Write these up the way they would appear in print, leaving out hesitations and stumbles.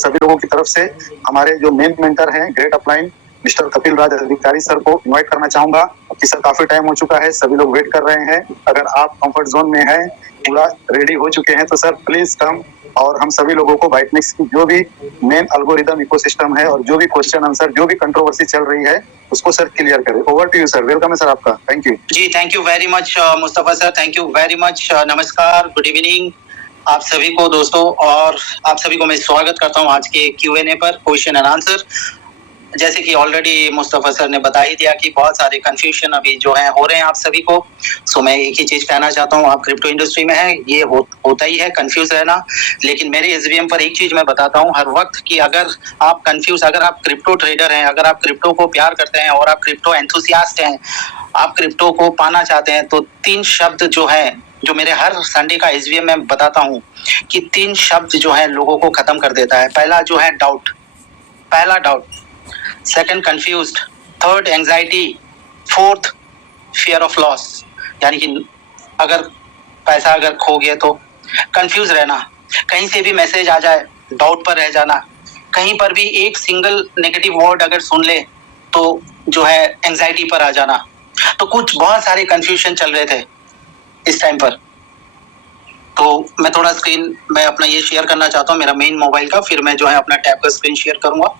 सभी लोगों की तरफ से हमारे जो मेन मेंटर हैं ग्रेट अपलाइन मिस्टर कपिल राज अधिकारी सर को इनवाइट करना चाहूंगा कि सर काफी टाइम हो चुका है, सभी लोग वेट कर रहे हैं। अगर आप कंफर्ट जोन में हैं, पूरा रेडी हो चुके हैं तो सर प्लीज कम और हम सभी लोगों को बाइटनिक्स की जो भी मेन एल्गोरिदम इकोसिस्टम है और जो भी क्वेश्चन आंसर जो भी कंट्रोवर्सी चल रही है उसको सर क्लियर करें। Over to you sir. Welcome है सर आपका। Thank you ji. Thank you very much Mustafa sir, thank you very much. नमस्कार, गुड इवनिंग आप सभी को दोस्तों, और आप सभी को मैं स्वागत करता हूं आज के Q&A पर, क्वेश्चन एंड आंसर। जैसे कि ऑलरेडी मुस्तफा सर ने बता ही दिया कि बहुत सारे कंफ्यूजन अभी जो है हो रहे हैं आप सभी को। सो मैं एक ही चीज कहना चाहता हूं, आप क्रिप्टो इंडस्ट्री में है, ये होता ही है कंफ्यूज रहना। लेकिन मेरे SBM पर एक चीज मैं बताता हूं हर वक्त कि अगर आप कंफ्यूज, अगर आप क्रिप्टो ट्रेडर हैं, अगर आप क्रिप्टो को प्यार करते हैं और आप क्रिप्टो एंथुसियास्ट हैं, आप क्रिप्टो को पाना चाहते हैं, तो 3 शब्द जो है, जो मेरे हर संडे का SBM में बताता हूं कि 3 शब्द जो है लोगों को खत्म कर देता है। पहला जो है डाउट, पहला doubt, second confused, third anxiety, fourth fear of loss. यानी कि अगर पैसा अगर खो गया तो कंफ्यूज रहना, कहीं से भी मैसेज आ जाए डाउट पर रह जाना, कहीं पर भी एक सिंगल नेगेटिव वर्ड अगर सुन ले तो जो है एंजाइटी पर आ जाना। तो कुछ बहुत सारे कंफ्यूजन चल रहे थे इस टाइम पर। तो मैं थोड़ा स्क्रीन में अपना ये शेयर करना चाहता हूँ मेरा मेन मोबाइल का, फिर मैं जो है अपना टैब का स्क्रीन शेयर करूंगा।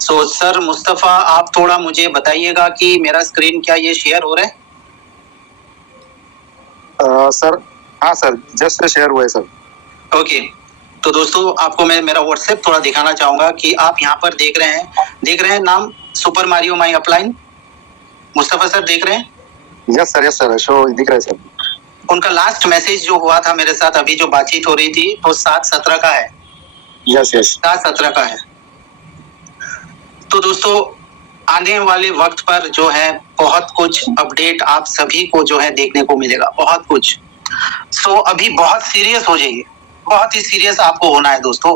सो सर मुस्तफा, आप थोड़ा मुझे बताइएगा कि मेरा स्क्रीन क्या ये शेयर हो रहा है? सर हाँ सर, जस्ट शेयर हुआ है सर। ओके। तो दोस्तों आपको मैं मेरा व्हाट्सएप थोड़ा दिखाना चाहूंगा कि आप यहाँ पर देख रहे हैं नाम सुपर मारियो माई अपलाइन। मुस्तफा सर देख रहे हैं? यस सर, शो दिख रहा है सर। उनका लास्ट मैसेज जो हुआ था मेरे साथ, अभी जो बातचीत हो रही थी, तो 7/17 का है। यस 7/17 का है। तो दोस्तों आने वाले वक्त पर जो है बहुत कुछ अपडेट आप सभी को जो है देखने को मिलेगा, बहुत कुछ। सो अभी बहुत सीरियस हो जाइए, बहुत ही सीरियस आपको होना है दोस्तों,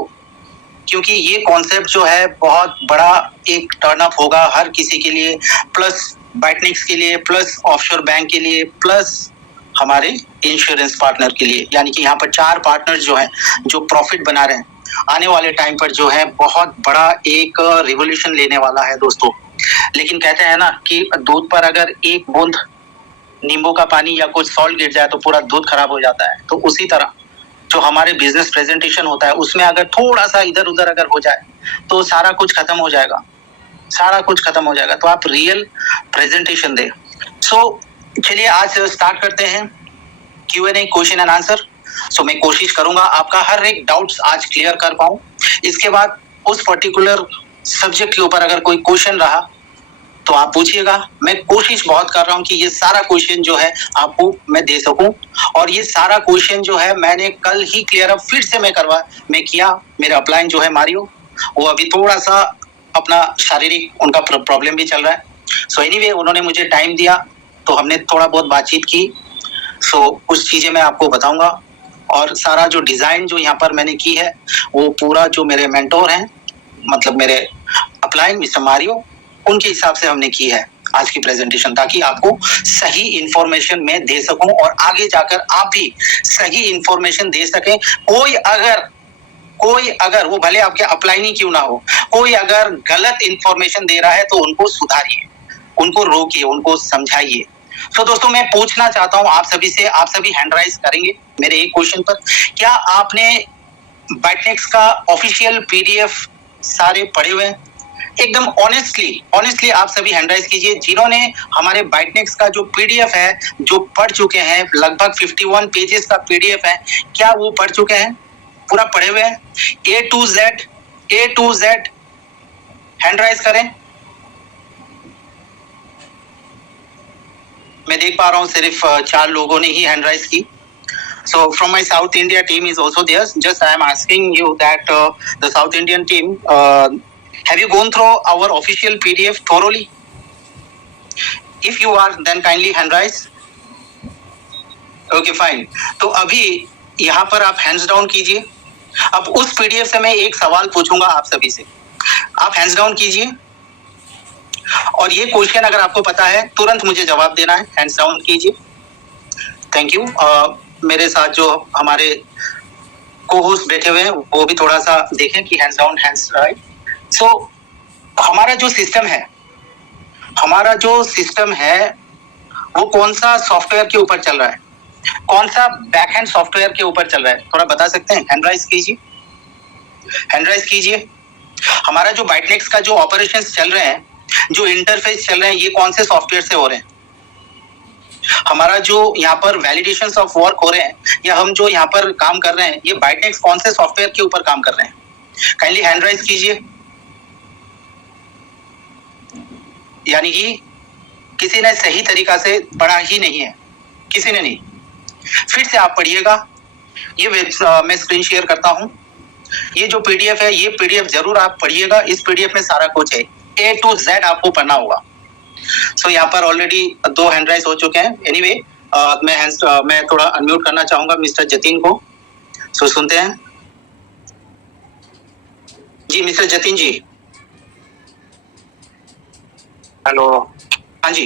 क्योंकि ये कॉन्सेप्ट जो है बहुत बड़ा एक टर्न अप होगा हर किसी के लिए, प्लस बाइटनिक्स के लिए, प्लस ऑफशोर बैंक के लिए, प्लस हमारे इंश्योरेंस पार्टनर के लिए। यानी कि यहाँ पर 4 पार्टनर्स जो हैं जो प्रॉफिट बना रहे हैं, आने वाले टाइम पर जो है बहुत बड़ा एक रिवॉल्यूशन लेने वाला है दोस्तों। लेकिन कहते हैं ना कि दूध पर अगर एक बूंद नींबू का पानी या कुछ सॉल्ट गिर जाए तो पूरा दूध खराब हो जाता है। तो उसी तरह जो हमारे बिजनेस प्रेजेंटेशन होता है उसमें अगर थोड़ा सा इधर उधर अगर हो जाए तो सारा कुछ खत्म हो जाएगा, सारा कुछ खत्म हो जाएगा। तो आप रियल प्रेजेंटेशन दें। सो चलिए आज स्टार्ट करते हैं Q&A, क्वेश्चन एंड आंसर। सो मैं कोशिश करूंगा आपका हर एक डाउट्स आज क्लियर कर पाऊं। इसके बाद उस पर्टिकुलर सब्जेक्ट के ऊपर अगर कोई क्वेश्चन रहा तो आप पूछिएगा। मैं कोशिश बहुत कर रहा हूं कि ये सारा क्वेश्चन जो है आपको मैं दे सकूं, और ये सारा क्वेश्चन जो है मैंने कल ही क्लियर अप फिर से मैं किया। मेरा अपलाइन जो है मारियो, वो अभी थोड़ा सा अपना शारीरिक उनका प्रॉब्लम भी चल रहा है। सो एनीवे उन्होंने मुझे टाइम दिया तो हमने थोड़ा बहुत बातचीत की। सो कुछ चीजें मैं आपको बताऊंगा, और सारा जो डिजाइन जो यहाँ पर मैंने की है वो पूरा जो मेरे मेंटोर हैं, मतलब मेरे अपलाइन मिस्टर मारियो, उनके हिसाब से हमने की है आज की प्रेजेंटेशन, ताकि आपको सही इंफॉर्मेशन मैं दे सकूं और आगे जाकर आप भी सही इंफॉर्मेशन दे सकें। कोई अगर वो भले आपके अपलाइन ही क्यों ना हो, कोई अगर गलत इंफॉर्मेशन दे रहा है तो उनको सुधारिए, उनको रोकिए, उनको समझाइए। तो दोस्तों मैं पूछना चाहता हूं आप सभी से, आप सभी हैंड राइज करेंगे मेरे एक क्वेश्चन पर। क्या आपने बाइटनिक्स का ऑफिशियल PDF सारे पढ़े हुए हैं? एकदम ऑनेस्टली आप सभी हैंड राइज कीजिए जिन्होंने हमारे बाइटनिक्स का जो PDF है जो पढ़ चुके हैं, लगभग 51 पेजेस का PDF है, क्या वो पढ़ चुके हैं? पूरा पढ़े हुए हैं A to Z? Hand raise करें। मैं देख पा रहा हूं सिर्फ 4 लोगों ने ही हैंड राइज की। So from my South India team is also there. Just I am asking you that the South Indian team, have you gone through our official PDF thoroughly? If you are, then kindly hand raise. Okay, fine. तो अभी यहाँ पर आप hands down कीजिए। अब उस PDF से मैं एक सवाल पूछूंगा आप सभी से, आप hands down कीजिए, और ये क्वेश्चन अगर आपको पता है तुरंत मुझे जवाब देना है। हैंड्स डाउन कीजिए। Thank you. मेरे साथ जो हमारे को होस्ट बैठे हुए हैं वो भी थोड़ा सा देखें कि हैंड्स डाउन हैंड्स राइट। सो हमारा जो सिस्टम है वो कौन सा सॉफ्टवेयर के ऊपर चल रहा है, कौन सा बैकएंड सॉफ्टवेयर के ऊपर चल रहा है, थोड़ा बता सकते हैं? हैंड राइज कीजिए। हमारा जो बाइटनेक्स का जो ऑपरेशंस चल रहे हैं, जो इंटरफेस चल रहे हैं, ये कौन से सॉफ्टवेयर से हो रहे हैं? हमारा जो यहाँ पर वैलिडेशंस ऑफ वर्क हो रहे हैं या हम जो यहाँ पर काम कर रहे हैं, ये बाइटनेक्स कौन से सॉफ्टवेयर के ऊपर काम कर रहे हैं? काइंडली हैंड राइज कीजिए। यानी कि किसी ने सही तरीका से पढ़ा ही नहीं है, किसी ने नहीं। फिर से आप पढ़िएगा। ये मैं स्क्रीन शेयर करता हूं। ये जो पीडीएफ है, ये पीडीएफ जरूर आप पढ़िएगा। इस पीडीएफ में सारा कुछ है, A to Z आपको पढ़ना होगा। सो यहाँ पर ऑलरेडी 2 हैंड राइज हो चुके हैं। एनीवे मैं थोड़ा अनम्यूट करना चाहूंगा मिस्टर जतिन को। सो सुनते हैं जी, मिस्टर जतिन जी। हेलो। हाँ जी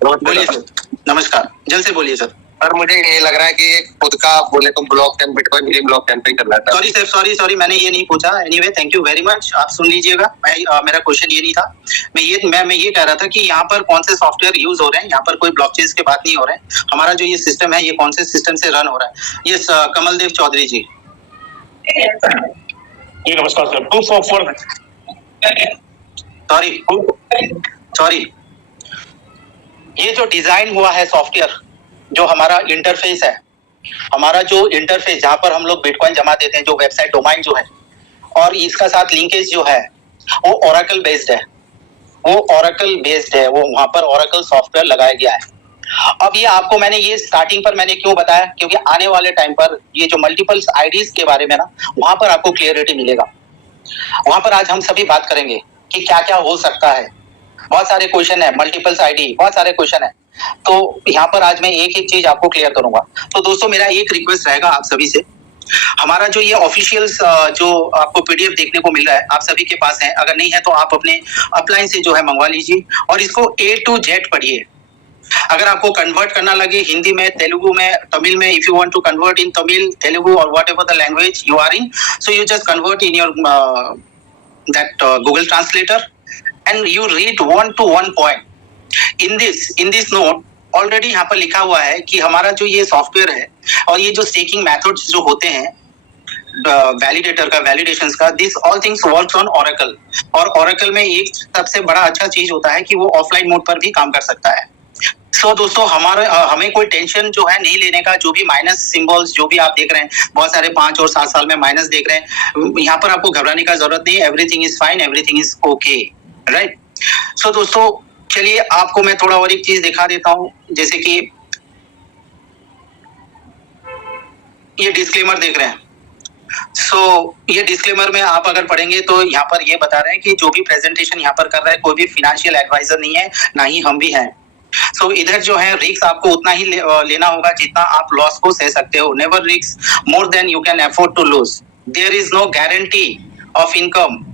बोलिए सर। नमस्कार, जल्द से बोलिए सर। सर मुझे ये लग रहा है कि खुद का बोले तो block time bitcoin medium block time पे करना था। सॉरी सर, सॉरी मैंने ये नहीं पूछा। Anyway thank you very much. आप सुन लीजिएगा, मेरा क्वेश्चन ये नहीं था। मैं ये कह रहा था कि यहाँ पर कौन से सॉफ्टवेयर यूज हो रहे हैं। यहाँ पर कोई ब्लॉकचेन के बात नहीं हो रहे हैं। हमारा जो ये सिस्टम है, ये कौन से सिस्टम से रन हो रहा है? ये कमलदेव चौधरी जी। नमस्कार sir. Proof of work. Sorry ये जो डिजाइन हुआ है सॉफ्टवेयर, जो हमारा इंटरफेस है, हमारा जो इंटरफेस जहां पर हम लोग बिटकॉइन जमा देते हैं, जो वेबसाइट डोमाइन जो है, और इसका साथ लिंकेज जो है वो ओरेकल बेस्ड है। वो वहां पर ओरेकल सॉफ्टवेयर लगाया गया है। अब ये आपको मैंने ये स्टार्टिंग पर मैंने क्यों बताया, क्योंकि आने वाले टाइम पर ये जो मल्टीपल आईडीज के बारे में ना, वहां पर आपको क्लियरिटी मिलेगा। वहां पर आज हम सभी बात करेंगे कि क्या क्या हो सकता है। बहुत सारे क्वेश्चन है, मल्टीपल आईडी, बहुत सारे क्वेश्चन है। तो यहाँ पर आज मैं एक एक चीज आपको क्लियर करूंगा। तो दोस्तों मेरा एक रिक्वेस्ट रहेगा आप सभी से, हमारा जो ये ऑफिशियल जो आपको पीडीएफ देखने को मिल रहा है, आप सभी के पास है। अगर नहीं है तो आप अपने अपलाइन से जो है मंगवा लीजिए और इसको A to Z पढ़िए। अगर आपको कन्वर्ट करना लगे हिंदी में, तेलुगु में, तमिल में, if you want to convert in Tamil, Telugu और whatever the language you are in, so you just convert in your that Google translator and you read 1 to 1 point in this note। Already यहाँ पर लिखा हुआ है कि हमारा जो ये सॉफ्टवेयर है और ये जो स्टेकिंग मेथड्स जो होते हैं वैलिडेटर का, वैलिडेशंस का, this all things works on Oracle. और ओरेकल में एक सबसे बड़ा अच्छा चीज होता है कि वो ऑफलाइन मोड पर भी काम कर सकता है। सो दोस्तों हमें कोई टेंशन जो है नहीं लेने का। जो भी माइनस सिंबल्स जो भी आप देख रहे हैं, बहुत सारे 5 और 7 साल में माइनस देख रहे हैं, यहाँ पर आपको घबराने का जरूरत नहीं है। Everything is fine, everything is okay, right. So दोस्तों चलिए आपको मैं थोड़ा और एक चीज दिखा देता हूं। जैसे कि ये डिस्क्लेमर देख रहे हैं। ये डिस्क्लेमर में आप अगर पढ़ेंगे तो यहाँ पर ये बता रहे हैं कि जो भी प्रेजेंटेशन यहाँ पर कर रहा है कोई भी फिनेंशियल एडवाइजर नहीं है, ना ही हम भी हैं। इधर जो है रिस्क आपको उतना ही लेना होगा जितना आप लॉस को सह सकते हो। Never risk more than you can afford to lose. There is no guarantee of income.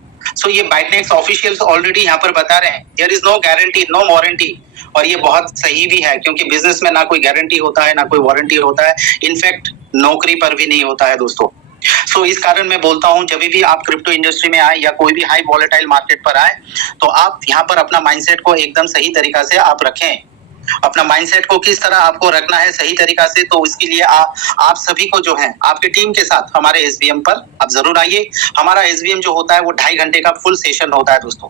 ये बाइटनेक्स ऑफिशियल्स ऑलरेडी यहाँ पर बता रहे हैं, there is no guarantee, no warranty. और ये बहुत सही भी है, क्योंकि बिजनेस में ना कोई गारंटी होता है, ना कोई वारंटी होता है। इनफैक्ट नौकरी पर भी नहीं होता है दोस्तों। इस कारण मैं बोलता हूं, जब भी आप क्रिप्टो इंडस्ट्री में आए या कोई भी हाई वॉलेटाइल मार्केट पर आए, तो आप यहाँ पर अपना माइंडसेट को एकदम सही तरीका से आप रखें। अपना माइंडसेट को किस तरह आपको रखना है सही तरीका से, तो इसके लिए आप सभी को जो है आपके टीम के साथ हमारे एसबीएम पर आप जरूर आइए। हमारा एसबीएम जो होता है वो 2.5 घंटे का फुल सेशन होता है दोस्तों।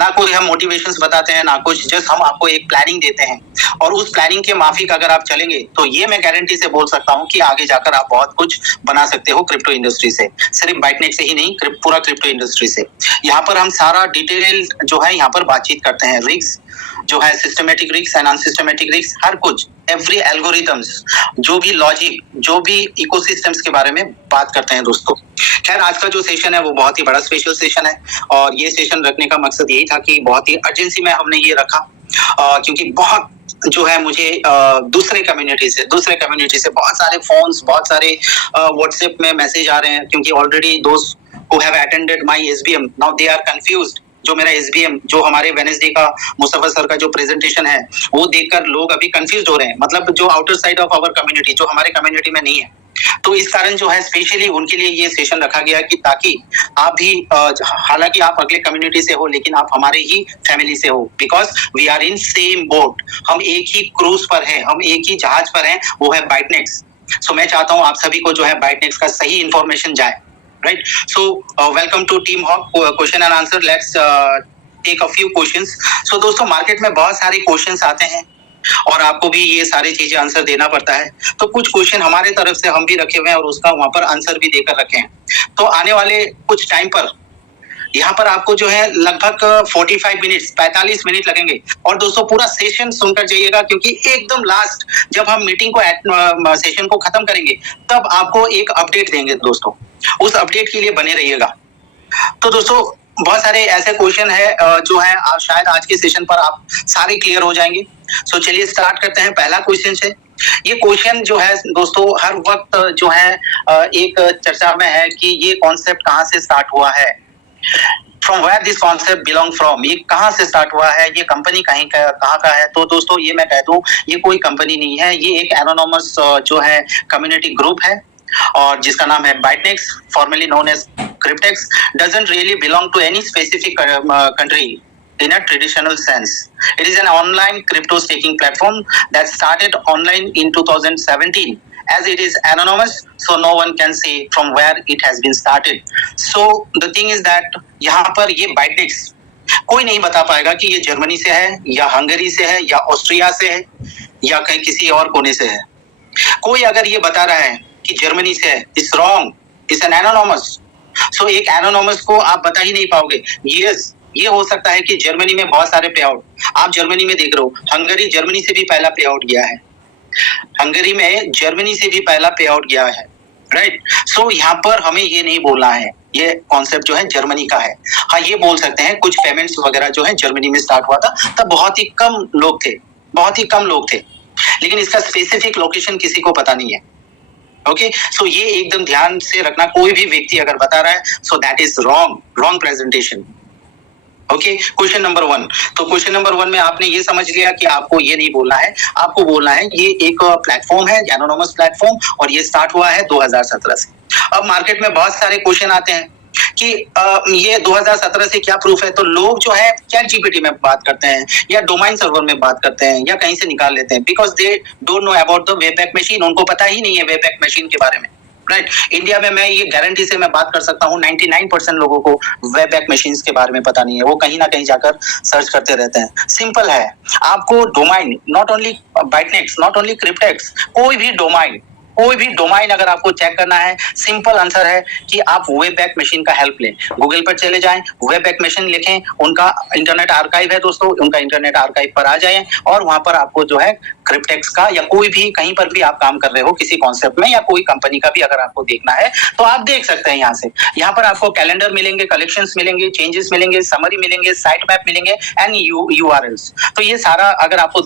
ना कोई हम मोटिवेशंस बताते हैं, ना कुछ, जस्ट हम आपको एक प्लानिंग देते हैं। और उस प्लानिंग के माफिक अगर आप चलेंगे तो ये मैं गारंटी से बोल सकता हूँ कि आगे जाकर आप बहुत कुछ बना सकते हो क्रिप्टो इंडस्ट्री से। सिर्फ बाइटनेक्स से ही नहीं, पूरा क्रिप्टो इंडस्ट्री से। यहाँ पर हम सारा डिटेल जो है यहाँ पर बातचीत करते हैं। रिस्क जो है, systematic risk and unsystematic risk, हर कुछ, एवरी एल्गोरिथम्स, जो भी लॉजिक, जो भी इकोसिस्टम्स के बारे में बात करते हैं दोस्तों। खैर आज का जो सेशन है वो बहुत ही बड़ा स्पेशल सेशन है, और ये सेशन रखने का मकसद यही था कि बहुत ही अर्जेंसी में हमने ये रखा, क्योंकि बहुत जो है मुझे दूसरे कम्युनिटी से बहुत सारे फोन्स, बहुत सारे व्हाट्सएप में मैसेज आ रहे हैं, क्योंकि ऑलरेडी दोस्त who have attended my SBM now they are confused. जो मेरा एसबीएम, जो हमारे वेडनेसडे का मुस्तफा सर का जो प्रेजेंटेशन है, वो देखकर लोग अभी कंफ्यूज हो रहे हैं। मतलब जो outer side of our community, जो हमारे कम्युनिटी में नहीं है, तो इस कारण जो है स्पेशली उनके लिए ये सेशन रखा गया कि ताकि आप भी हालांकि आप अगले कम्युनिटी से हो लेकिन आप हमारे ही फैमिली से हो, because we are in same boat, हम एक ही क्रूज पर हैं, हम एक ही जहाज पर हैं, वो है बाइटनेक्स। सो मैं चाहता हूं आप सभी को जो है बाइटनेक्स का सही इंफॉर्मेशन जाए, right. So welcome to team hawk question and answer. Let's take a few questions. So दोस्तों मार्केट में बहुत सारे क्वेश्चंस आते हैं और आपको भी ये सारी चीजें आंसर देना पड़ता है, तो कुछ क्वेश्चन हमारे तरफ से हम भी रखे हुए हैं और उसका वहां पर आंसर भी देकर रखे हैं। तो आने वाले कुछ टाइम पर यहाँ पर आपको जो है लगभग 45 मिनट लगेंगे। और दोस्तों पूरा सेशन सुनकर जाइएगा, क्योंकि एकदम लास्ट जब हम मीटिंग को सेशन को खत्म करेंगे तब आपको एक अपडेट देंगे दोस्तों, उस अपडेट के लिए बने रहिएगा। तो दोस्तों बहुत सारे ऐसे क्वेश्चन है जो है आप शायद आज के सेशन पर आप सारे क्लियर हो जाएंगे। सो चलिए स्टार्ट करते हैं पहला क्वेश्चन से। ये क्वेश्चन जो है दोस्तों हर वक्त जो है एक चर्चा में है कि ये कॉन्सेप्ट कहाँ से स्टार्ट हुआ है, from where this concept belong from, ये कहाँ से स्टार्ट हुआ है, ये कंपनी कहाँ का है। तो दोस्तों ये मैं कह दूं ये कोई कंपनी नहीं है, ये एक एनोनिमस जो है कम्युनिटी ग्रुप है और जिसका नाम है Bytenex, formerly known as Cryptex, doesn't really belong to any specific country in a traditional sense. It is an online crypto staking platform that started online in 2017. As it is anonymous, so no one can say from where it has been started. So the thing is that यहाँ पर ये बाइटनेक्स कोई नहीं बता पाएगा कि ये Germany से है या हंगरी से है या ऑस्ट्रिया से है या कहीं किसी और कोने से है। कोई अगर ये बता रहा है कि जर्मनी से है, it's wrong, it's an anonymous. सो एक एनोनिमस को आप बता ही नहीं पाओगे। यस, ये हो सकता है कि जर्मनी में बहुत सारे पे आउट आप जर्मनी में देख रहे हो, हंगरी जर्मनी से भी पहला पे आउट गया है, हंगरी में जर्मनी से भी पहला पे आउट गया है, राइट। सो यहाँ पर हमें ये नहीं बोलना है ये कॉन्सेप्ट जो है जर्मनी का है। हाँ ये बोल सकते हैं कुछ पेमेंट्स वगैरह जो है जर्मनी में स्टार्ट हुआ था, तब बहुत ही कम लोग थे, बहुत ही कम लोग थे, लेकिन इसका स्पेसिफिक लोकेशन किसी को पता नहीं है। ओके, सो ये एकदम ध्यान से रखना, कोई भी व्यक्ति अगर बता रहा है so that is wrong presentation. Okay, question number 1। तो क्वेश्चन नंबर 1 में आपने ये समझ लिया कि आपको ये नहीं बोलना है, आपको बोलना है ये एक प्लेटफॉर्म है, एनोनिमस प्लेटफॉर्म, और ये स्टार्ट हुआ है 2017 से। अब मार्केट में बहुत सारे क्वेश्चन आते हैं कि ये 2017 से क्या प्रूफ है। तो लोग जो है ChatGPT में बात करते हैं या डोमाइन सर्वर में बात करते हैं या कहीं से निकाल लेते हैं, because they don't know about the Wayback machine, उनको पता ही नहीं है वेबैक मशीन के बारे में, राइट। इंडिया में मैं ये गारंटी से मैं बात कर सकता हूँ 99% लोगों को वेबैक मशीन्स के बारे में पता नहीं है, वो कहीं ना कहीं जाकर सर्च करते रहते हैं। सिंपल है, आपको domain, not only Bytenex, not only Cryptex, कोई भी डोमाइन अगर आपको चेक करना है, सिंपल आंसर है कि आप वेबैक मशीन का हेल्प लें। गूगल पर चले जाएं, वेबैक मशीन लिखें, उनका इंटरनेट आर्काइव है दोस्तों, उनका इंटरनेट आर्काइव पर आ जाएं और वहां पर आपको जो है क्रिप्टेक्स का या कोई भी कहीं पर भी आप काम कर रहे हो किसी कॉन्सेप्ट में या कोई कंपनी का भी अगर आपको देखना है तो आप देख सकते हैं। यहाँ से यहाँ पर आपको कैलेंडर मिलेंगे, कलेक्शंस मिलेंगे, चेंजेस मिलेंगे, समरी मिलेंगे, साइट मैप मिलेंगे एंड URLs। तो ये सारा अगर आपको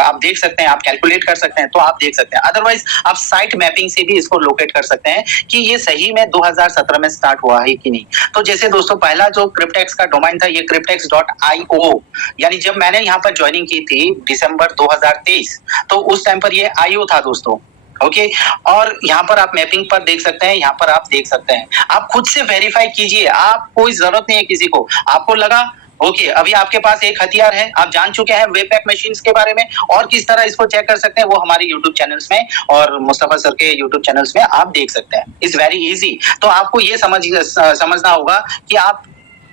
आप देख सकते हैं, आप कैलकुलेट कर सकते हैं तो आप देख सकते हैं। अदरवाइज आप साइट मैपिंग से भी इसको लोकेट कर सकते हैं कि ये सही में 2017 में स्टार्ट हुआ है कि नहीं। तो जैसे दोस्तों पहला जो क्रिप्टेक्स का डोमाइन था ये cryptex.io, यानी जब मैंने यहाँ पर ज्वाइनिंग की थी दिसंबर 2023 तो उस टाइम पर ये IO था दोस्तों। ओके, और यहाँ पर आप मैपिंग पर देख सकते हैं, यहाँ पर आप देख सकते हैं, आप खुद से वेरीफाई कीजिए, आप कोई जरूरत नहीं है किसी को। आपको लगा ओके अभी आपके पास एक हथियार है, आप जान चुके हैं वेबैक मशीन्स के बारे में और किस तरह इसको चेक कर सकते हैं, वो हमारे YouTube चैनल्स में और मुस्तफा सर के YouTube चैनल्स में आप देख सकते हैं। It's very easy. तो आपको ये समझना होगा कि आप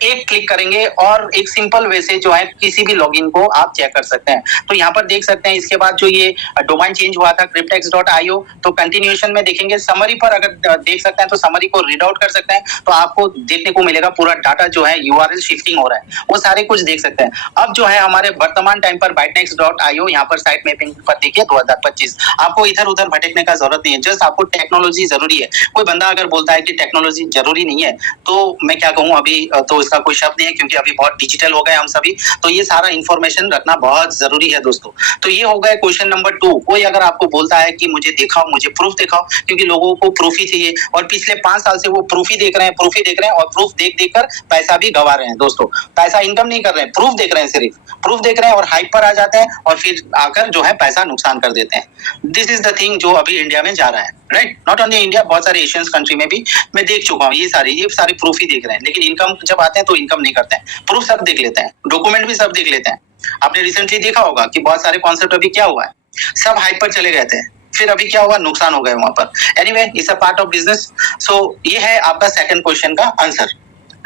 एक क्लिक करेंगे और एक सिंपल वे से जो है किसी भी लॉगिन को आप चेक कर सकते हैं। तो यहाँ पर देख सकते हैं इसके बाद जो ये डोमाइन चेंज हुआ था cryptex.io, तो कंटिन्यूएशन में देखेंगे, समरी पर अगर देख सकते हैं तो समरी को रीड आउट कर सकते हैं तो आपको देखने को मिलेगा पूरा डाटा जो है URL शिफ्टिंग हो रहा है, वो सारे कुछ देख सकते हैं। अब जो है हमारे वर्तमान टाइम पर बाइटनेक्स.io यहाँ पर साइट मैपिंग पर देखिए 2025। आपको इधर उधर भटकने का जरूरत नहीं है, जस्ट आपको टेक्नोलॉजी जरूरी है। कोई बंदा अगर बोलता है कि टेक्नोलॉजी जरूरी नहीं है तो मैं क्या कहूँ, अभी तो इसका कोई शब्द नहीं है क्योंकि अभी बहुत डिजिटल हो गए हम सभी, तो ये सारा इंफॉर्मेशन रखना बहुत जरूरी है दोस्तों। तो ये हो गया क्वेश्चन नंबर 2। कोई अगर आपको बोलता है कि मुझे दिखाओ, मुझे प्रूफ दिखाओ, क्योंकि लोगों को प्रूफ ही चाहिए और पिछले 5 साल से वो प्रूफ ही देख रहे हैं और प्रूफ देख कर पैसा भी गवा रहे हैं दोस्तों। पैसा इनकम नहीं कर रहे हैं, प्रूफ देख रहे हैं, सिर्फ प्रूफ देख रहे हैं और हाइप पर आ जाते हैं और फिर आकर जो है पैसा नुकसान कर देते हैं। दिस इज द थिंग जो अभी इंडिया में जा रहा है। राइट, नॉट ओनली इंडिया, बहुत सारे एशियन कंट्री में भी मैं देख चुका हूँ। ये सारे प्रूफ ही देख रहे हैं, लेकिन इनकम जब आते हैं तो इनकम नहीं करते हैं। प्रूफ सब देख लेते हैं, डॉक्यूमेंट भी सब देख लेते हैं। आपने रिसेंटली देखा होगा कि बहुत सारे कॉन्सेप्ट अभी क्या हुआ है, सब हाइप पर चले गए थे, फिर अभी क्या हुआ, नुकसान हो गए वहां पर। Anyway, it's a part of business. So ये है आपका सेकंड क्वेश्चन का आंसर,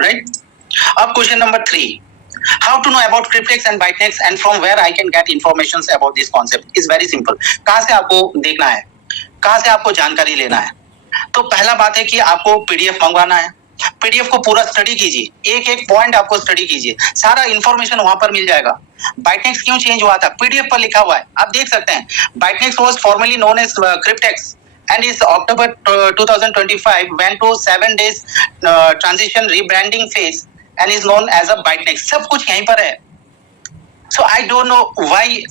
राइट। अब question number 3, how to know about Cryptex and ByteNex and from where I can get information about this concept is very simple। कहां से आपको देखना है, कहां से आपको जानकारी लेना है? तो पहला बात है कि आपको पीडीएफ मंगवाना है। पीडीएफ को पूरा स्टडी कीजिए, एक एक पॉइंट आपको स्टडी कीजिए, सारा इंफॉर्मेशन वहां पर मिल जाएगा। बाइटनेक्स क्यों चेंज हुआ था, पीडीएफ पर लिखा हुआ है, आप देख सकते हैं। Bytenex was formerly known as Cryptex and is October 2025 went to 7 days transition rebranding phase and is known as a ByteNex। सब कुछ यहीं पर है। सो आई डोंट नो व्हाई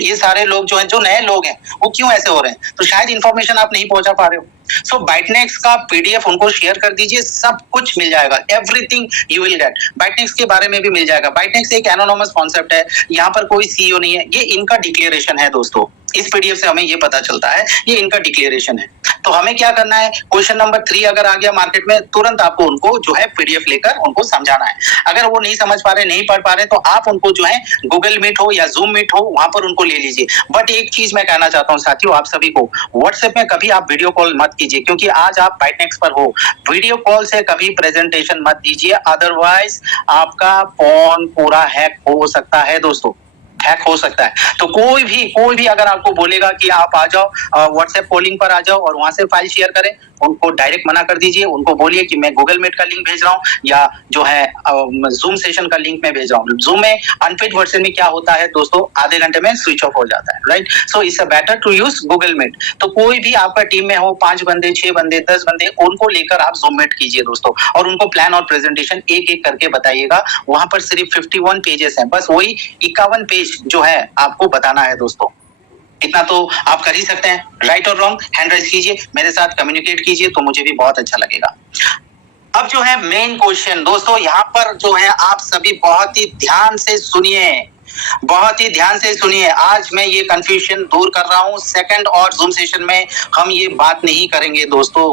ये सारे लोग जो हैं, जो नए लोग हैं, वो क्यों ऐसे हो रहे हैं, तो शायद इन्फॉर्मेशन आप नहीं पहुंचा पा रहे हो। सो बाइटनेक्स का पीडीएफ उनको शेयर कर दीजिए, सब कुछ मिल जाएगा, एवरीथिंग यू विल गेट। बाइटनेक्स के बारे में भी मिल जाएगा। बाइटनेक्स एक एनोनिमस कॉन्सेप्ट है, यहाँ पर कोई सीईओ नहीं है, ये इनका डिक्लेरेशन है दोस्तों। इस पीडीएफ से हमें ये पता चलता है, ये इनका डिक्लेरेशन है। तो हमें क्या करना है, क्वेश्चन नंबर 3 अगर आ गया मार्केट में, तुरंत आपको उनको जो है पीडीएफ लेकर उनको समझाना है। अगर वो नहीं समझ पा रहे, नहीं पढ़ पा रहे, तो आप उनको जो है गूगल मीट हो या जूम मीट हो, वहां पर उनको ले लीजिए। बट एक चीज मैं कहना चाहता हूँ साथियों, आप सभी को, व्हाट्सएप में कभी आप वीडियो कॉल मत कीजिए, क्योंकि आज आप बाइटनेक्स पर हो। वीडियो कॉल से कभी प्रेजेंटेशन मत दीजिए, अदरवाइज आपका फोन पूरा हैक हो सकता है दोस्तों, हैक हो सकता है। तो कोई भी अगर आपको बोलेगा कि आप आ जाओ व्हाट्सएप कॉलिंग पर आ जाओ और वहां से फाइल शेयर करें, उनको डायरेक्ट मना कर दीजिए। उनको बोलिए कि मैं गूगल मीट का लिंक भेज रहा हूँ या जो है जूम सेशन का लिंक में भेज रहा हूँ। जूम में अनफिट वर्जन में क्या होता है दोस्तों, आधे घंटे में स्विच ऑफ हो जाता है, right. So it's better to use Google Meet. तो कोई भी आपका टीम में हो, 5 बंदे, 6 बंदे, 10 बंदे, उनको लेकर आप जूम मीट कीजिए दोस्तों, और उनको प्लान और प्रेजेंटेशन एक एक करके बताइएगा। वहां पर सिर्फ 51 पेजेस हैं, बस वही 51 पेज जो है आपको बताना है दोस्तों। इतना तो आप कर ही सकते हैं। राइट और रॉन्ग हैंड राइज कीजिए, मेरे साथ कम्युनिकेट कीजिए, तो मुझे भी बहुत अच्छा लगेगा। अब जो है मेन क्वेश्चन दोस्तों, यहाँ पर जो है आप सभी बहुत ही ध्यान से सुनिए, बहुत ही ध्यान से सुनिए। आज मैं ये कंफ्यूजन दूर कर रहा हूँ। सेकंड और जूम सेशन में हम ये बात नहीं करेंगे दोस्तों,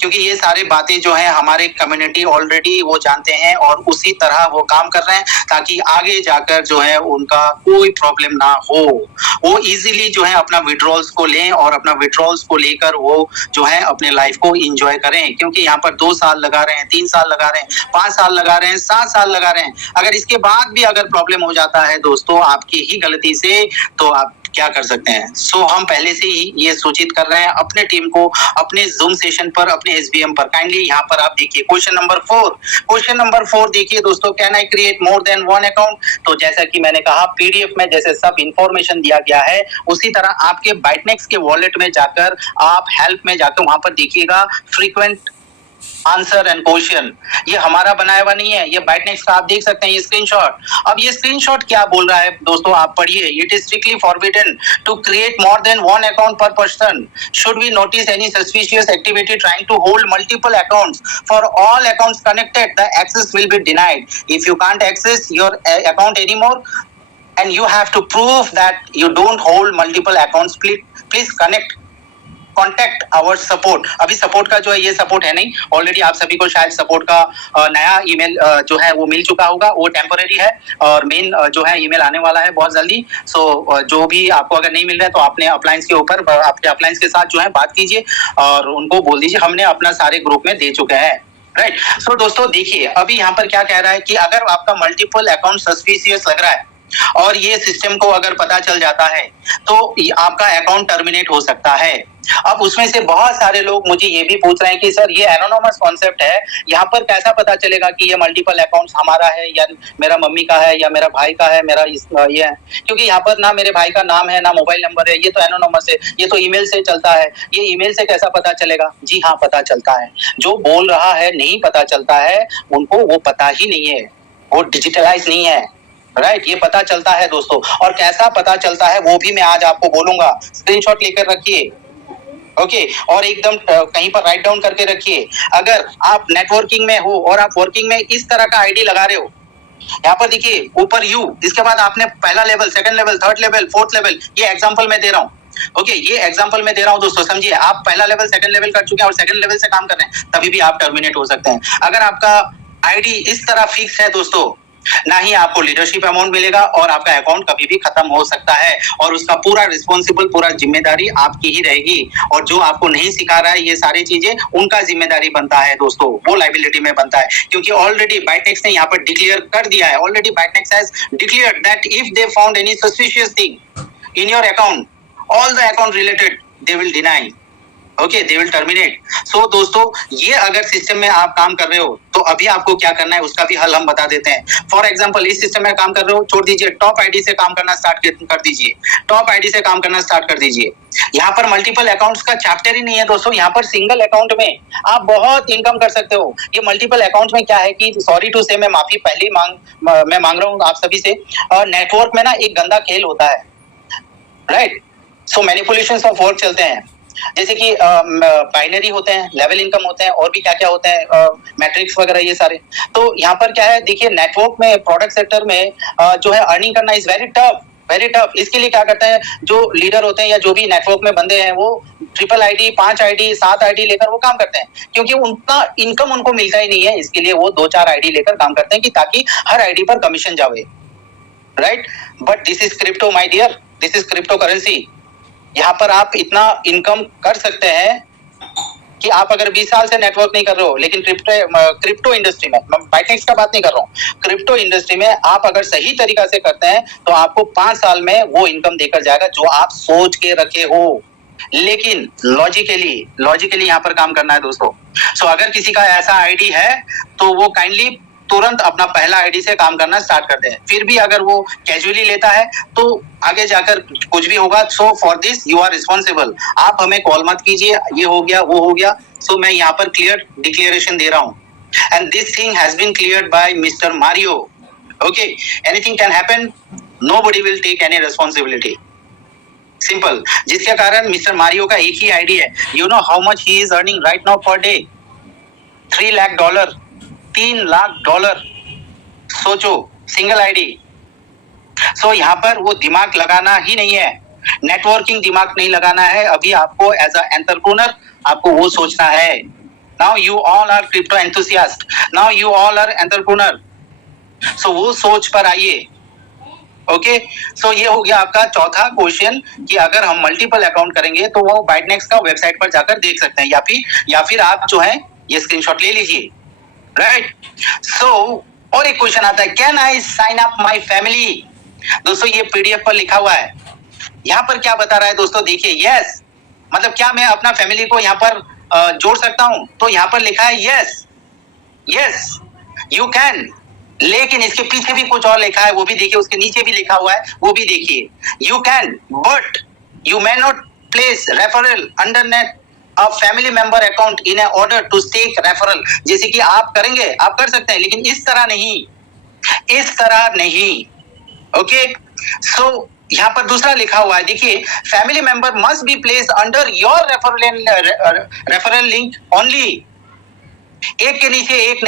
क्योंकि ये सारी बातें जो है हमारे कम्युनिटी ऑलरेडी वो जानते हैं और उसी तरह वो काम कर रहे हैं, ताकि आगे जाकर जो है उनका कोई प्रॉब्लम ना हो। वो इजीली जो है अपना विड्रॉल्स को लें और अपना विड्रॉल्स को लेकर वो जो है अपने लाइफ को एंजॉय करें। क्योंकि यहाँ पर 2 साल लगा रहे हैं, 3 साल लगा रहे हैं, 5 साल लगा रहे हैं, 7 साल लगा रहे हैं। अगर इसके बाद भी अगर प्रॉब्लम हो जाता है दोस्तों आपकी ही गलती से, तो आप क्या कर सकते हैं। सो हम पहले से ही ये सूचित कर रहे हैं अपने टीम को, अपने जूम सेशन पर, अपने एसबीएम पर। काइंडली यहाँ पर आप देखिए क्वेश्चन नंबर 4। क्वेश्चन नंबर 4 देखिए दोस्तों, can I create more than 1 account. तो जैसा कि मैंने कहा, पीडीएफ में जैसे सब इंफॉर्मेशन दिया गया है, उसी तरह आपके बाइटनेक्स के वॉलेट में जाकर आप हेल्प में जाकर वहां पर देखिएगा फ्रीक्वेंट आंसर एंड क्वेश्चन। ये हमारा बनाया हुआ नहीं है, ये बाइटनेक्स का आप देख सकते हैं ये स्क्रीनशॉट। अब ये स्क्रीनशॉट क्या बोल रहा है दोस्तों, आप पढ़िए। It is strictly forbidden to create more than 1 account per person. Should we notice any suspicious activity trying to hold multiple accounts, for all accounts connected the access will be denied. If you can't access your account anymore and you have to prove that you don't hold multiple accounts, please contact our support. अभी support का जो है ये support है नहीं, already आप सभी को शायद सपोर्ट का नया ईमेल जो है वो मिल चुका होगा, वो टेम्पररी है और मेन जो है ईमेल आने वाला है बहुत जल्दी। सो जो भी आपको अगर नहीं मिल रहा है तो आपने अप्लायंस के ऊपर आपके अप्लायंस के साथ जो है बात कीजिए और उनको बोल दीजिए हमने अपना सारे ग्रुप में दे चुके हैं, राइट। सो दोस्तों देखिए, अभी यहाँ पर क्या कह रहा है कि अगर आपका मल्टीपल अकाउंट सस्पिशियस लग रहा है और ये सिस्टम को अगर पता चल जाता है तो आपका अकाउंट टर्मिनेट हो सकता है। अब उसमें से बहुत सारे लोग मुझे ये भी पूछ रहे हैं कि सर ये एनोनिमस कॉन्सेप्ट है, यहाँ पर कैसा पता चलेगा कि ये मल्टीपल अकाउंट्स हमारा है या मेरा मम्मी का है या मेरा भाई का है, मेरा ये है। क्योंकि यहाँ पर ना मेरे भाई का नाम है ना मोबाइल नंबर है, ये तो एनोनिमस है, ये तो ईमेल से चलता है। ये ईमेल से कैसा पता चलेगा? जी हाँ, पता चलता है। जो बोल रहा है नहीं पता चलता है, उनको वो पता ही नहीं है, वो डिजिटलाइज नहीं है, राइट। ये पता चलता है दोस्तों, और कैसा पता चलता है वो भी मैं आज आपको बोलूंगा। स्क्रीनशॉट लेकर रखिए, ओके, और एकदम कहीं पर राइट डाउन करके रखिए। अगर आप नेटवर्किंग में हो और आप वर्किंग में इस तरह का आईडी लगा रहे हो, यहाँ पर देखिए ऊपर यू, इसके बाद आपने पहला level, second level, third level, fourth level, ये एग्जांपल मैं दे रहा हूँ। ओके, ये एग्जांपल मैं दे रहा हूं दोस्तों, समझिए। आप पहला लेवल, सेकंड लेवल कर चुके हैं और सेकंड लेवल से काम कर रहे हैं, तभी भी आप टर्मिनेट हो सकते हैं। अगर आपका आईडी इस तरह फिक्स है दोस्तों, ना ही आपको लीडरशिप अमाउंट मिलेगा और आपका अकाउंट कभी भी खत्म हो सकता है, और उसका पूरा रिस्पॉन्सिबल, पूरा जिम्मेदारी आपकी ही रहेगी। और जो आपको नहीं सिखा रहा है ये सारी चीजें, उनका जिम्मेदारी बनता है दोस्तों, वो लायबिलिटी में बनता है, क्योंकि ऑलरेडी बाइटनेक्स ने यहाँ पर डिक्लेयर कर दिया है, already Bytenex has declared that if they found any suspicious thing in your account, all the account related they will deny, okay, they will terminate. So दोस्तों, ये अगर सिस्टम में आप काम कर रहे हो तो अभी आपको क्या करना है उसका भी हल हम बता देते हैं। फॉर एग्जांपल, इस सिस्टम में काम कर रहे हो, छोड़ दीजिए, टॉप आईडी से काम करना स्टार्ट कर दीजिए, टॉप आईडी से काम करना स्टार्ट कर दीजिए। यहाँ पर मल्टीपल अकाउंट्स का चैप्टर ही नहीं है दोस्तों, यहाँ पर सिंगल अकाउंट में आप बहुत इनकम कर सकते हो। ये मल्टीपल अकाउंट में क्या है कि, सॉरी टू से, मैं माफी पहले मैं मांग रहा हूँ आप सभी से, नेटवर्क में ना एक गंदा खेल होता है, right. So manipulations of word चलते हैं, जैसे कि बाइनरी होते हैं, लेवल इनकम होते हैं, और भी क्या क्या होते हैं, मैट्रिक्स वगैरह, ये सारे। तो यहाँ पर क्या है, देखिए, नेटवर्क में, प्रोडक्ट सेक्टर में जो है अर्निंग करना is very tough, very tough. इसके लिए क्या करते हैं जो लीडर होते हैं या जो भी नेटवर्क में बंदे हैं, वो ट्रिपल आईडी, 5 आईडी, 7 आईडी लेकर वो काम करते हैं, क्योंकि उनका इनकम उनको मिलता ही नहीं है। इसके लिए वो 2-4 आईडी लेकर काम करते हैं कि ताकि हर आईडी पर कमीशन जावे, right. But this is crypto my dear, this is cryptocurrency. यहाँ पर आप इतना इनकम कर सकते हैं कि आप अगर 20 साल से नेटवर्क नहीं कर रहे हो, लेकिन क्रिप्टो इंडस्ट्री में, बाइटनेक्स का बात नहीं कर रहा हूँ, क्रिप्टो इंडस्ट्री में आप अगर सही तरीका से करते हैं तो आपको 5 साल में वो इनकम देकर जाएगा जो आप सोच के रखे हो। लेकिन लॉजिकली यहाँ पर काम करना है दोस्तों। सो अगर किसी का ऐसा आईडी है तो वो काइंडली तुरंत अपना पहला आईडी से काम करना स्टार्ट करते हैं। फिर भी अगर वो कैजुअली लेता है तो आगे जाकर कुछ भी होगा। So for this you are responsible. आप हमें कॉल मत कीजिए, ये हो गया, वो हो गया। सो मैं यहाँ पर क्लियर डिक्लेरेशन दे रहा हूँ, and this thing has been cleared by mister Mario. Okay, anything can happen, nobody will take any responsibility, simple. जिसके कारण मिस्टर मारियो का एक ही आईडी है। You know how much he is earning right now per day? $3 lakh, $3 lakh. सोचो, single ID. सो यहाँ पर वो दिमाग लगाना ही नहीं है, नेटवर्किंग दिमाग नहीं लगाना है। अभी आपको एज अ एंटरप्रेन्योर आपको वो सोचना है। Now you all are crypto enthusiast, now you all are entrepreneur. So वो सोच पर आइए। ओके, सो ये हो गया आपका चौथा क्वेश्चन कि अगर हम मल्टीपल अकाउंट करेंगे तो वो बाइटनेक्स का वेबसाइट पर जाकर देख सकते हैं, या फिर आप जो है ये स्क्रीनशॉट ले लीजिए, राइट। सो और एक क्वेश्चन आता है, can I sign up my family? दोस्तों ये पीडीएफ पर लिखा हुआ है। यहाँ पर क्या बता रहा है दोस्तों, देखिए, यस, मतलब क्या मैं अपना फैमिली को यहाँ पर जोड़ सकता हूं? तो यहाँ पर लिखा है यस यू कैन, लेकिन इसके पीछे भी कुछ और लिखा है, वो भी देखिए, उसके नीचे भी लिखा हुआ है, वो भी देखिए। You can but you may not place referral under net a family member account in order to stake referral. जैसे कि आप करेंगे, आप कर सकते हैं, लेकिन इस तरह नहीं। ओके, सो यहाँ पर दूसरा लिखा हुआ है, देखिए, family member must be place under your referral link only. एक के नीचे एक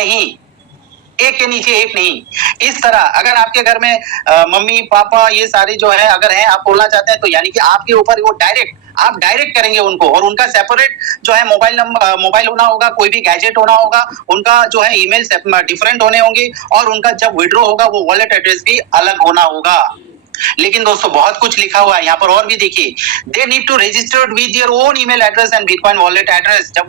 नहीं। इस तरह अगर आपके घर में मम्मी पापा ये सारे जो है अगर हैं, आप खोलना चाहते हैं, तो यानी कि आपके ऊपर वो आप डायरेक्ट करेंगे उनको, और उनका सेपरेट जो है मोबाइल होना होगा, कोई भी गैजेट होना होगा, उनका जो है ईमेल डिफरेंट होने होंगे, और उनका जब विड्रॉ होगा वो वॉलेट एड्रेस भी अलग होना होगा। लेकिन दोस्तों बहुत कुछ लिखा हुआ है यहाँ पर, और भी देखिए, they need to registered with your own email address and bitcoin wallet address. जब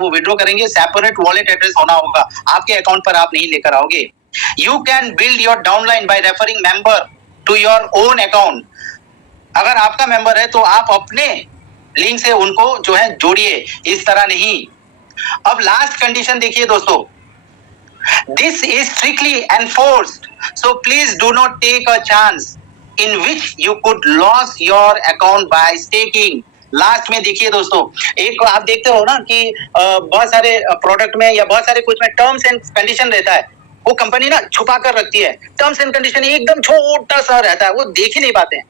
वो विड्रॉ करेंगे, सेपरेट वॉलेट एड्रेस होना होगा, आपके अकाउंट पर आप नहीं लेकर आओगे। You can build your downline by referring member to your own account. अगर आपका मेंबर है तो आप अपने लिंक से उनको जो है जोड़िए, इस तरह नहीं। अब लास्ट कंडीशन देखिए दोस्तों, this is strictly enforced, so please do not take a chance in which you could lose your account by staking। Last में देखिए दोस्तों, एक आप देखते हो ना कि बहुत सारे प्रोडक्ट में या बहुत सारे कुछ में टर्म्स एंड कंडीशन रहता है, वो कंपनी ना छुपा कर रखती है। टर्म्स एंड कंडीशन एकदम छोटा सा रहता है, वो देख ही नहीं पाते हैं।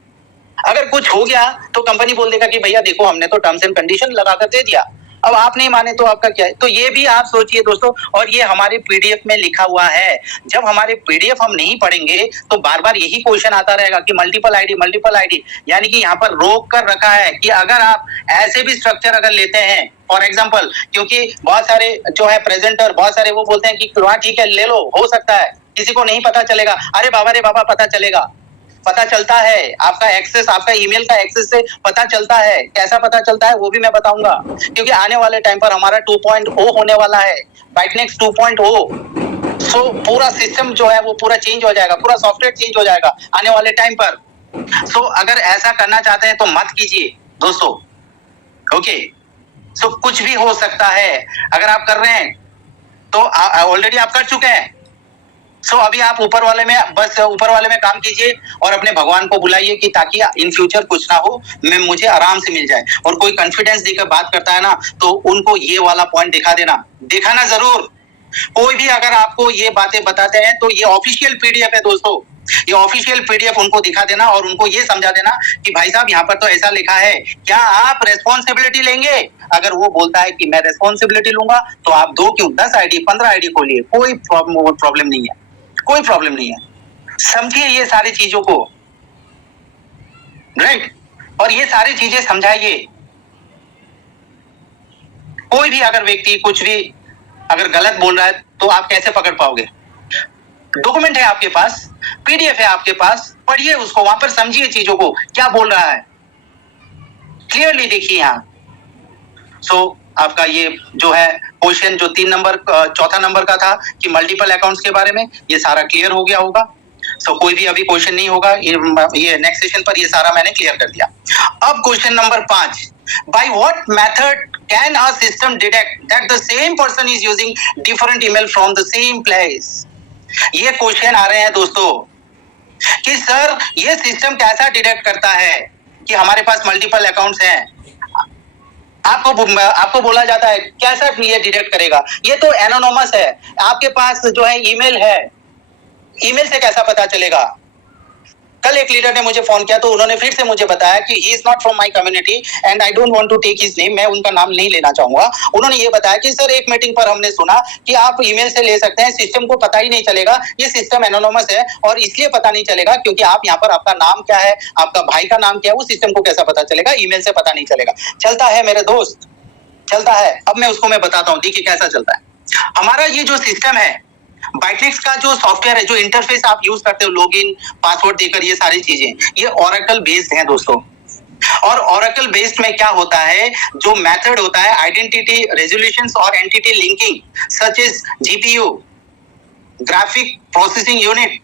अगर कुछ हो गया तो कंपनी बोल देगा कि भैया देखो, हमने तो टर्म्स एंड कंडीशन लगा कर दे दिया, अब आप नहीं माने तो आपका क्या है? तो ये भी आप सोचिए दोस्तों, और ये हमारे पीडीएफ में लिखा हुआ है। जब हमारे पीडीएफ हम नहीं पढ़ेंगे तो बार बार यही क्वेश्चन आता रहेगा कि मल्टीपल आईडी, यानी कि यहाँ पर रोक कर रखा है कि अगर आप ऐसे भी स्ट्रक्चर अगर लेते हैं, फॉर एग्जाम्पल, क्योंकि बहुत सारे जो है प्रेजेंटर, बहुत सारे वो बोलते हैं कि हाँ ठीक है ले लो, हो सकता है किसी को नहीं पता चलेगा। अरे बाबा रे बाबा, पता चलेगा, पता चलता है। आपका एक्सेस, आपका ईमेल का एक्सेस से पता चलता है। कैसा पता चलता है वो भी मैं बताऊंगा, क्योंकि आने वाले टाइम पर हमारा 2.0 होने वाला है, बाइटनेक्स 2.0। सो पूरा सिस्टम जो है वो पूरा चेंज हो जाएगा, पूरा सॉफ्टवेयर चेंज हो जाएगा आने वाले टाइम पर। सो अगर ऐसा करना चाहते हैं तो मत कीजिए दोस्तों, ओके। सो कुछ भी हो सकता है। अगर आप कर रहे हैं तो ऑलरेडी आप कर चुके हैं। सो अभी आप ऊपर वाले में काम कीजिए और अपने भगवान को बुलाइए कि ताकि इन फ्यूचर कुछ ना हो, मुझे आराम से मिल जाए। और कोई कॉन्फिडेंस देकर बात करता है ना, तो उनको ये वाला पॉइंट दिखाना जरूर। कोई भी अगर आपको ये बातें बताते हैं तो ये ऑफिशियल पीडीएफ है दोस्तों, ये ऑफिशियल पीडीएफ उनको दिखा देना और उनको ये समझा देना कि भाई साहब यहाँ पर तो ऐसा लिखा है, क्या आप रेस्पॉन्सिबिलिटी लेंगे? अगर वो बोलता है कि मैं रेस्पॉन्सिबिलिटी लूंगा तो आप 2 क्यों 10 आईडी 15 आईडी खोलिए, कोई प्रॉब्लम नहीं है, कोई प्रॉब्लम नहीं है। समझिए ये सारी चीजों को, राइट? और ये सारी चीजें समझाइए। कोई भी अगर व्यक्ति कुछ भी अगर गलत बोल रहा है तो आप कैसे पकड़ पाओगे? डॉक्यूमेंट है आपके पास, पीडीएफ है आपके पास, पढ़िए उसको, वहां पर समझिए चीजों को, क्या बोल रहा है क्लियरली देखिए यहाँ। सो आपका ये जो है क्वेश्चन जो 3 नंबर 4था नंबर का था कि मल्टीपल अकाउंट्स के बारे में, ये सारा क्लियर हो गया होगा। सो कोई भी अभी क्वेश्चन नहीं होगा, ये नेक्स्ट सेशन पर ये सारा मैंने क्लियर कर दिया। अब question number 5, by what method can a system detect that the same person is using different email from the same place? ये क्वेश्चन आ रहे हैं दोस्तों कि सर ये सिस्टम कैसा डिटेक्ट करता है कि हमारे पास मल्टीपल अकाउंट्स हैं। आपको बोला जाता है कैसा ये डिटेक्ट करेगा? ये तो एनोनिमस है, आपके पास जो है ईमेल है, ईमेल से कैसा पता चलेगा? कल एक लीडर ने मुझे फोन किया तो उन्होंने फिर से मुझे बताया कि he is not from my community and I don't want to take his name, मैं उनका नाम नहीं लेना चाहूंगा। उन्होंने ये बताया कि सर एक मीटिंग पर हमने सुना कि आप ईमेल से ले सकते हैं, सिस्टम को पता ही नहीं चलेगा, ये सिस्टम एनोनिमस है और इसलिए पता नहीं चलेगा क्योंकि आप यहाँ पर आपका नाम क्या है, आपका भाई का नाम क्या है, वो सिस्टम को कैसा पता चलेगा? ईमेल से पता नहीं चलेगा। चलता है मेरे दोस्त, चलता है। अब मैं उसको मैं बताता हूँ, देखिए कैसा चलता है। हमारा ये जो सिस्टम है, बाइटनेक्स का जो सॉफ्टवेयर है, जो इंटरफेस आप यूज करते हो लॉगिन पासवर्ड देकर, ये सारी चीजें ये ओरेकल बेस्ड हैं दोस्तों। और ओरेकल बेस्ड में क्या होता है, जो मेथड होता है आइडेंटिटी रेजोल्यूशंस और entity linking such as GPU, graphic processing unit,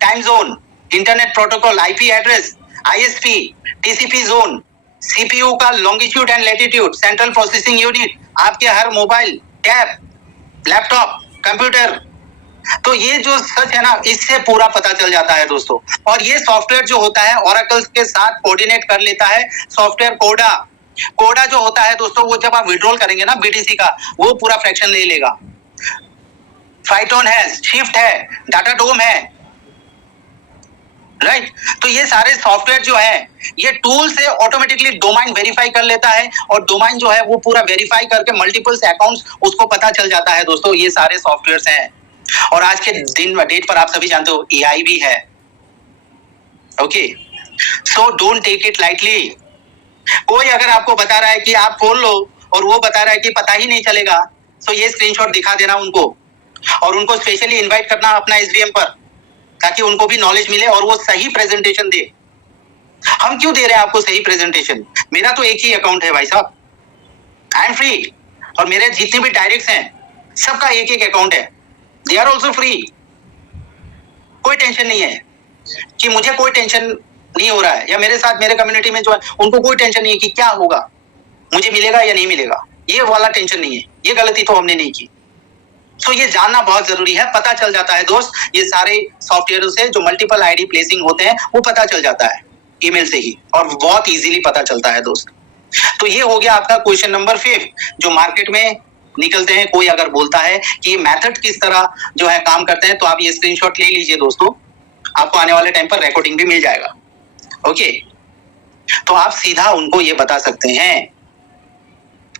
time zone, internet protocol, IP address, ISP, TCP zone, CPU का longitude and latitude, central processing unit, आपके हर मोबाइल, टैब, लैपटॉप, कंप्यूटर। तो ये जो सच है ना, इससे पूरा पता चल जाता है दोस्तों। और ये सॉफ्टवेयर जो होता है ओरेकल के साथ कोऑर्डिनेट कर लेता है सॉफ्टवेयर कोडा जो होता है दोस्तों, वो जब आप विड्रॉल करेंगे ना बीटीसी का, वो पूरा फ्रैक्शन ले लेगा। फाइटोन है, शिफ्ट है, डाटाडोम है, राइट? तो ये सारे सॉफ्टवेयर जो है ये टूल से ऑटोमेटिकली डोमेन वेरीफाई कर लेता है और डोमेन जो है वो पूरा वेरीफाई करके मल्टीपल अकाउंट्स उसको पता चल जाता है दोस्तों। ये सारे सॉफ्टवेयर्स हैं और आज के दिन डेट पर आप सभी जानते हो एआई भी है, okay. So don't take it lightly. कोई अगर आपको बता रहा है कि आप खोल लो और वो बता रहा है कि पता ही नहीं चलेगा, सो ये स्क्रीनशॉट दिखा देना उनको और उनको स्पेशली इनवाइट करना अपना एसवीएम पर, ताकि उनको भी नॉलेज मिले और वो सही प्रेजेंटेशन दे। हम क्यों दे रहे हैं आपको सही प्रेजेंटेशन? मेरा तो एक ही अकाउंट है भाई साहब, आई एम फ्री, और मेरे जितने भी डायरेक्ट्स हैं सबका एक एक अकाउंट है, दे आर ऑल्सो फ्री। कोई टेंशन नहीं है कि मुझे कोई टेंशन नहीं हो रहा है, या मेरे साथ मेरे कम्युनिटी में जो है उनको कोई टेंशन नहीं है कि क्या होगा, मुझे मिलेगा या नहीं मिलेगा, ये वाला टेंशन नहीं है। ये गलती तो हमने नहीं की। सो ये जानना बहुत जरूरी है। पता चल जाता है दोस्त, ये सारे सॉफ्टवेयर से जो मल्टीपल आईडी प्लेसिंग होते हैं वो पता चल जाता है ईमेल से ही, और बहुत इजीली पता चलता है दोस्त। तो ये हो गया आपका क्वेश्चन नंबर 5, जो मार्केट में निकलते हैं। कोई अगर बोलता है कि मेथड किस तरह जो है काम करते हैं, तो आप ये स्क्रीनशॉट ले लीजिए दोस्तों, आपको आने वाले टाइम पर रिकॉर्डिंग भी मिल जाएगा, ओके। तो आप सीधा उनको ये बता सकते हैं,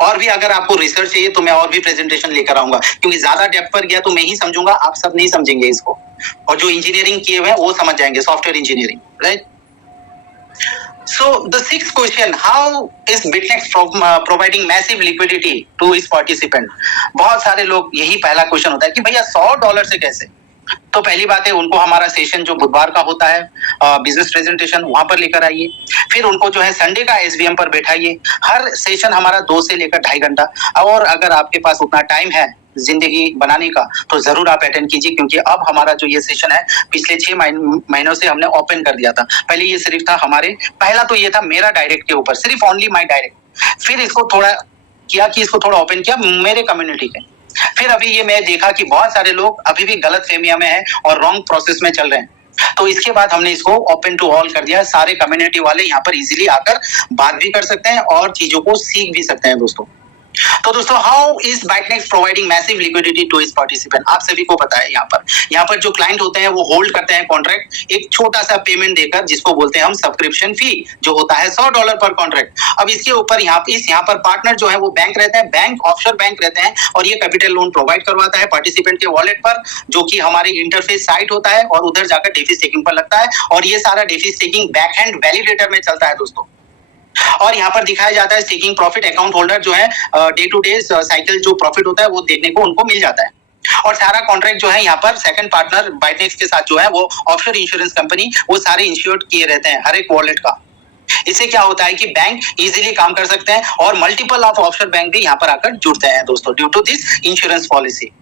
और भी अगर आपको रिसर्च चाहिए तो मैं और भी प्रेजेंटेशन लेकर आऊंगा, क्योंकि ज्यादा डेप्थ पर गया तो मैं ही समझूंगा, आप सब नहीं समझेंगे इसको, और जो इंजीनियरिंग किए हुए हैं वो समझ जाएंगे, software engineering, right. So the sixth question, how is BitNext providing massive liquidity to its participant? बहुत सारे लोग यही पहला क्वेश्चन होता है कि भैया $100 से कैसे। तो पहली बात है, उनको हमारा सेशन जो बुधवार का होता है बिजनेस प्रेजेंटेशन, वहां पर लेकर आइए। फिर उनको जो है संडे का SVM पर बैठाइए। हर सेशन हमारा 2 से लेकर 2.5 घंटा, और अगर आपके पास उतना टाइम है जिंदगी बनाने का तो जरूर आप अटेंड कीजिए, क्योंकि अब हमारा जो ये सेशन है पिछले 6 महीनों से हमने ओपन कर दिया था। पहले ये सिर्फ था हमारे, पहला तो ये था मेरा डायरेक्ट के ऊपर, सिर्फ ओनली माई डायरेक्ट। फिर इसको थोड़ा किया कि इसको थोड़ा ओपन किया मेरे कम्युनिटी के। फिर अभी ये मैं देखा कि बहुत सारे लोग अभी भी गलत फहमिया में है और रॉन्ग प्रोसेस में चल रहे हैं, तो इसके बाद हमने इसको ओपन टू ऑल कर दिया। सारे कम्युनिटी वाले यहाँ पर इजीली आकर बात भी कर सकते हैं और चीजों को सीख भी सकते हैं दोस्तों। तो दोस्तों, how is BitNext providing massive liquidity to its participant? आप सभी को पता है, यहाँ पर जो क्लाइंट होते हैं वो होल्ड करते हैं कॉन्ट्रैक्ट एक छोटा सा पेमेंट देकर, जिसको बोलते हैं हम सब्सक्रिप्शन फी, जो होता है $100 पर कॉन्ट्रैक्ट। अब इसके ऊपर यहाँ पर पार्टनर जो है वो बैंक रहते हैं, बैंक ऑफशोर बैंक रहते हैं, और ये कैपिटल लोन प्रोवाइड करवाता है पार्टिसिपेंट के वॉलेट पर, जो कि हमारे इंटरफेस साइट होता है, और उधर जाकर डेफी स्टेकिंग पर लगता है, और ये सारा डेफी स्टेकिंग बैकहैंड वैलिडेटर में चलता है दोस्तों। और यहाँ पर दिखाया जाता है स्टेकिंग प्रॉफिट, अकाउंट होल्डर जो है डे टू डे साइकिल जो प्रॉफिट होता है वो देखने को उनको मिल जाता है। और सारा कॉन्ट्रैक्ट जो है यहाँ पर सेकंड पार्टनर BitNext के साथ जो है वो ऑफशोर इंश्योरेंस कंपनी, वो सारे इंश्योर्ड किए रहते हैं हर एक वॉलेट का। इससे क्या होता है कि बैंक इजीली काम कर सकते हैं, और मल्टीपल ऑफ ऑफशोर बैंक भी यहाँ पर आकर जुड़ते हैं दोस्तों, due to this insurance policy.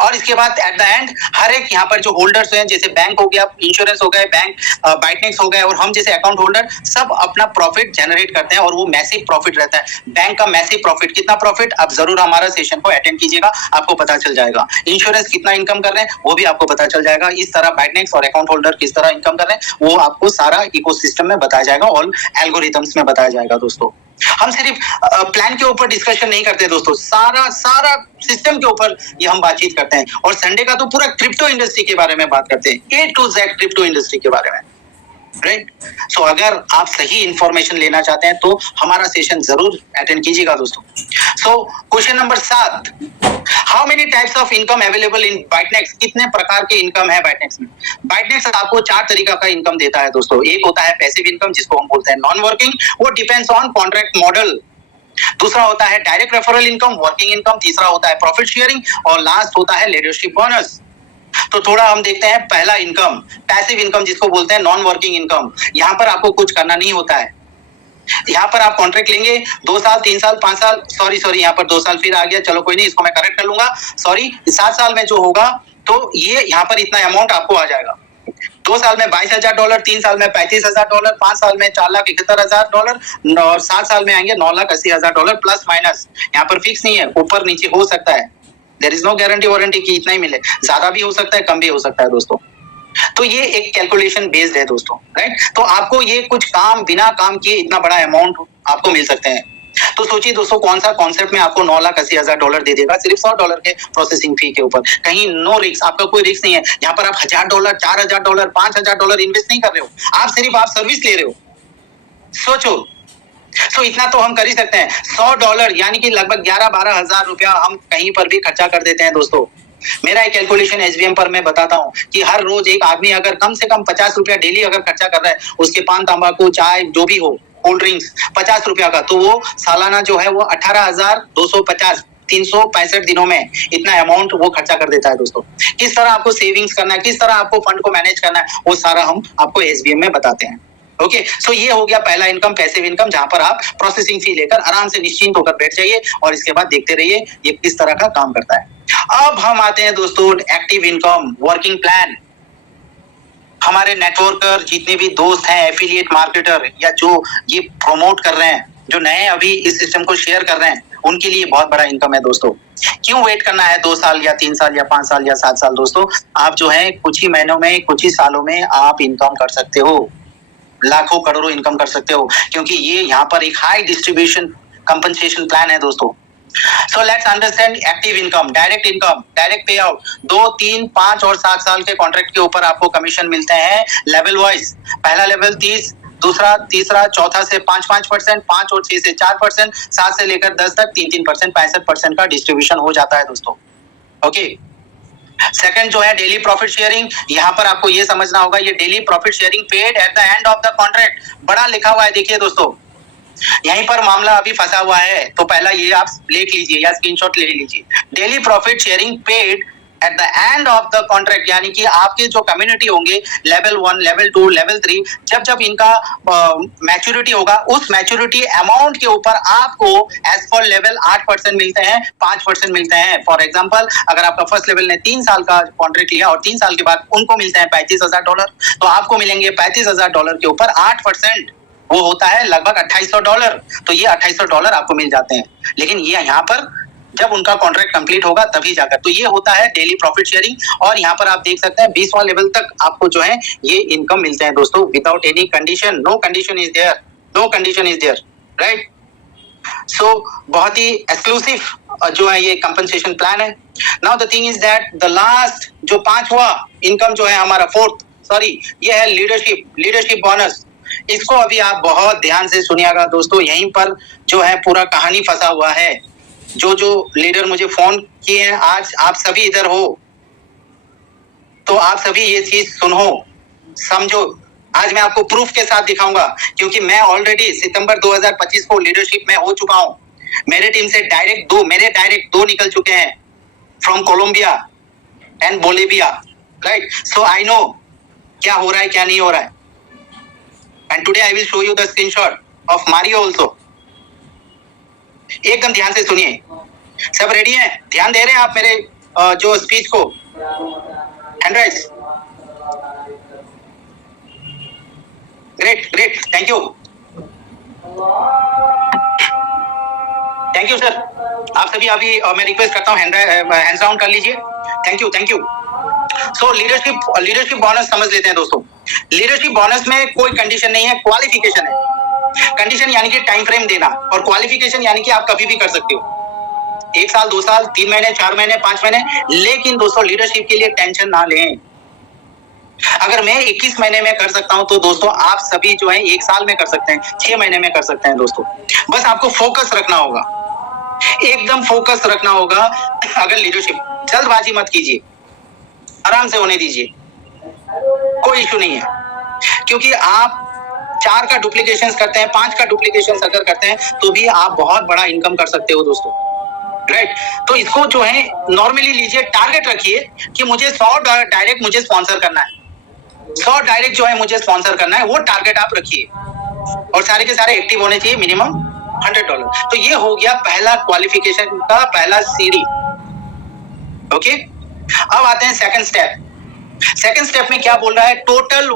और इसके बाद एट द एंड हर एक यहाँ पर जो होल्डर्स हैं, जैसे बैंक हो गया, इंश्योरेंस हो गए, बैंक BitNext हो गए, और हम जैसे अकाउंट होल्डर, सब अपना प्रॉफिट जनरेट करते हैं, और वो मैसिव प्रॉफिट रहता है। बैंक का मैसिव प्रॉफिट, कितना प्रॉफिट, आप जरूर हमारा सेशन को अटेंड कीजिएगा, आपको पता चल जाएगा। इंश्योरेंस कितना इनकम कर रहे हैं वो भी आपको पता चल जाएगा। इस तरह BitNext और अकाउंट होल्डर किस तरह इनकम कर रहे हैं वो आपको सारा इकोसिस्टम में बताया जाएगा, और एल्गोरिथम्स में बताया जाएगा दोस्तों। हम सिर्फ प्लान के ऊपर डिस्कशन नहीं करते दोस्तों, सारा सिस्टम के ऊपर ये हम बातचीत करते हैं। और संडे का तो पूरा क्रिप्टो इंडस्ट्री के बारे में बात करते हैं, A to Z crypto industry के बारे में, राइट। सो अगर आप सही इंफॉर्मेशन लेना चाहते हैं तो हमारा सेशन जरूर अटेंड कीजिएगा दोस्तों। So question number 7, how many types of income available in BitNext? कितने प्रकार के इनकम है BitNext में? BitNext आपको 4 तरीका का इनकम देता है दोस्तों। एक होता है पैसिव इनकम, जिसको हम बोलते हैं नॉन वर्किंग, वो डिपेंड्स ऑन कॉन्ट्रैक्ट मॉडल। दूसरा होता है direct referral income, working income. तीसरा होता है प्रॉफिट शेयरिंग, और लास्ट होता है लीडरशिप बोनस। तो थोड़ा हम देखते हैं पहला इनकम, पैसिव इनकम, जिसको बोलते हैं नॉन वर्किंग इनकम। यहाँ पर आपको कुछ करना नहीं होता है। यहाँ पर आप कॉन्ट्रैक्ट लेंगे 2 साल, 3 साल, 5 साल, सॉरी यहाँ पर 2 साल फिर आ गया, चलो कोई नहीं, इसको मैं करेक्ट कर लूंगा, सॉरी 7 साल में जो होगा तो ये यहाँ पर इतना अमाउंट आपको आ जाएगा। 2 साल में $22,000, 3 साल में $35,000, 5 साल में $4,71,000, और 7 साल में आएंगे $9,80,000 प्लस माइनस। यहाँ पर फिक्स नहीं है, ऊपर नीचे हो सकता है, there is no guarantee warranty कि इतना ही मिले, ज्यादा भी हो सकता है, कम भी हो सकता है दोस्तों। तो ये एक कैलकुलेशन बेस्ड है दोस्तों, राइट। तो आपको ये कुछ काम बिना काम किए इतना बड़ा अमाउंट आपको मिल सकते हैं। तो सोचिए दोस्तों, कौन सा कॉन्सेप्ट में आपको $9,80,000 दे देगा सिर्फ $100 के प्रोसेसिंग फी के ऊपर। कहीं नो रिस्क, आपका कोई रिस्क नहीं है। यहाँ पर आप $1,000, $4,000, $5,000 इन्वेस्ट नहीं कर रहे हो, आप सर्विस ले रहे हो। सोचो, इतना तो हम कर ही सकते हैं। $100 यानी कि लगभग 11-12 हजार रुपया हम कहीं पर भी खर्चा कर देते हैं दोस्तों। मेरा एक कैलकुलेशन SVM पर मैं बताता हूँ कि हर रोज एक आदमी अगर कम से कम 50 रुपया डेली अगर खर्चा कर रहा है, उसके पान तंबाकू चाय जो भी हो, कोल्ड ड्रिंक्स 50 रुपया का, तो वो सालाना जो है वो 18,250, 365 दिनों में इतना अमाउंट वो खर्चा कर देता है दोस्तों। किस तरह आपको सेविंग्स करना है, किस तरह आपको फंड को मैनेज करना है, वो सारा हम आपको SVM में बताते हैं। ओके, सो ये हो गया पहला इनकम, पैसिव इनकम, जहां पर आप प्रोसेसिंग फी लेकर आराम से निश्चिंत होकर बैठ जाइए, और इसके बाद देखते रहिए ये किस तरह का काम करता है। अब हम आते हैं दोस्तों एक्टिव इनकम, वर्किंग प्लान। हमारे नेटवर्कर जितने भी दोस्त हैं, एफिलिएट मार्केटर, या जो ये प्रमोट कर रहे हैं, जो नए अभी इस सिस्टम को शेयर कर रहे हैं, उनके लिए बहुत बड़ा इनकम है दोस्तों। क्यों वेट करना है 2 साल या 3 साल या 5 साल या 7 साल दोस्तों? आप जो है कुछ ही महीनों में, कुछ ही सालों में आप इनकम कर सकते हो, लाखों करोड़ों इनकम कर सकते हो, क्योंकि ये यहाँ पर एक हाई डिस्ट्रीब्यूशन कंपनसेशन प्लान है दोस्तों। So let's understand active income, direct income, direct पे आउट। 2, 3, 5 और 7 साल के कॉन्ट्रैक्ट के ऊपर आपको कमीशन मिलते हैं लेवल वाइज। पहला लेवल 30, दूसरा, तीसरा, चौथा से 5% 5 और 6 से 4%, 7 से लेकर 10 तक 3% 65% का डिस्ट्रीब्यूशन हो जाता है दोस्तों। ओके, सेकंड जो है डेली प्रॉफिट शेयरिंग, यहाँ पर आपको ये समझना होगा, ये daily profit sharing paid at the end of the contract, बड़ा लिखा हुआ है देखिए दोस्तों, यहीं पर मामला अभी फंसा हुआ है, तो पहला ये आप लिख लीजिए या स्क्रीनशॉट ले लीजिए। Daily profit sharing paid at the end of the contract, यानी कि आपके जो कम्युनिटी होंगे लेवल 1, लेवल 2, लेवल 3, जब जब इनका मैच्योरिटी होगा, उस मैच्योरिटी अमाउंट के ऊपर आपको एज पर लेवल 8% मिलते हैं, 5% मिलते हैं। फॉर एग्जांपल, अगर आपका फर्स्ट लेवल ने 3 साल का कॉन्ट्रैक्ट लिया और 3 साल के बाद उनको मिलते हैं $35,000, तो आपको मिलेंगे $35,000 के ऊपर 8%, वो होता है लगभग $2,800। तो ये $2,800 आपको मिल जाते हैं, लेकिन ये यहाँ पर जब उनका कॉन्ट्रैक्ट कंप्लीट होगा तभी जाकर, तो ये होता है डेली प्रॉफिट शेयरिंग। और यहाँ पर आप देख सकते हैं 20वां लेवल तक आपको जो है ये इनकम मिलते हैं दोस्तों, without any condition, no condition is there, no condition is there, right. So बहुत ही एक्सक्लूसिव जो है ये कंपनसेशन प्लान है। Now the thing is that the last जो 5वां इनकम जो है हमारा ये है लीडरशिप बोनस। इसको अभी आप बहुत ध्यान से सुनिएगा दोस्तों, यहीं पर जो है पूरा कहानी फंसा हुआ है। जो लीडर मुझे फोन किए हैं, आज आप सभी इधर हो, तो आप सभी ये चीज सुनो, समझो। आज मैं आपको प्रूफ के साथ दिखाऊंगा, क्योंकि मैं ऑलरेडी सितंबर 2025 को लीडरशिप में हो चुका हूं। मेरे टीम से डायरेक्ट 2 निकल चुके हैं, from Colombia and Bolivia, right. So I know क्या हो रहा है, क्या नहीं हो रहा है। And today I will show you the screenshot of Mario also. एकदम ध्यान से सुनिए, सब रेडी हैं? ध्यान दे रहे हैं आप मेरे जो स्पीच को? Hand raise, great, thank you sir. आप सभी अभी मैं रिक्वेस्ट करता हूँ हैंड्स डाउन कर लीजिए। Thank you. So leadership bonus समझ लेते हैं दोस्तों। लीडरशिप बोनस में कोई कंडीशन नहीं है, क्वालिफिकेशन है। कंडीशन यानी कि टाइम फ्रेम देना, और क्वालिफिकेशन यानी कि आप कभी भी कर सकते हो, 1 साल, 2 साल, 3 महीने, 4 महीने, 5 महीने। लेकिन दोस्तों लीडरशिप के लिए टेंशन ना लें। अगर मैं 21 महीने में कर सकता हूं, तो दोस्तों आप सभी जो है 1 साल में कर सकते हैं, 6 महीने में कर सकते हैं दोस्तों। बस आपको फोकस रखना होगा, एकदम फोकस रखना होगा। अगर लीडरशिप, जल्दबाजी मत कीजिए, आराम से होने दीजिए, कोई इशू नहीं है। क्योंकि आप 4 का डुप्लीकेशन करते हैं, 5 का डुप्लीकेशन अगर करते हैं, तो भी आप बहुत बड़ा इनकम कर सकते हो दोस्तों, राइट। तो इसको जो है नॉर्मली लीजिए, टारगेट रखिए कि मुझे 100 डायरेक्ट मुझे स्पॉन्सर करना है, 100 डायरेक्ट जो है मुझे स्पॉन्सर करना है, वो टारगेट आप रखिए। और सारे के सारे एक्टिव होने चाहिए, मिनिमम $100। तो ये हो गया पहला क्वालिफिकेशन का पहला सीढ़ी। ओके, अब आते हैं सेकंड स्टेप में क्या बोल रहा है? टोटल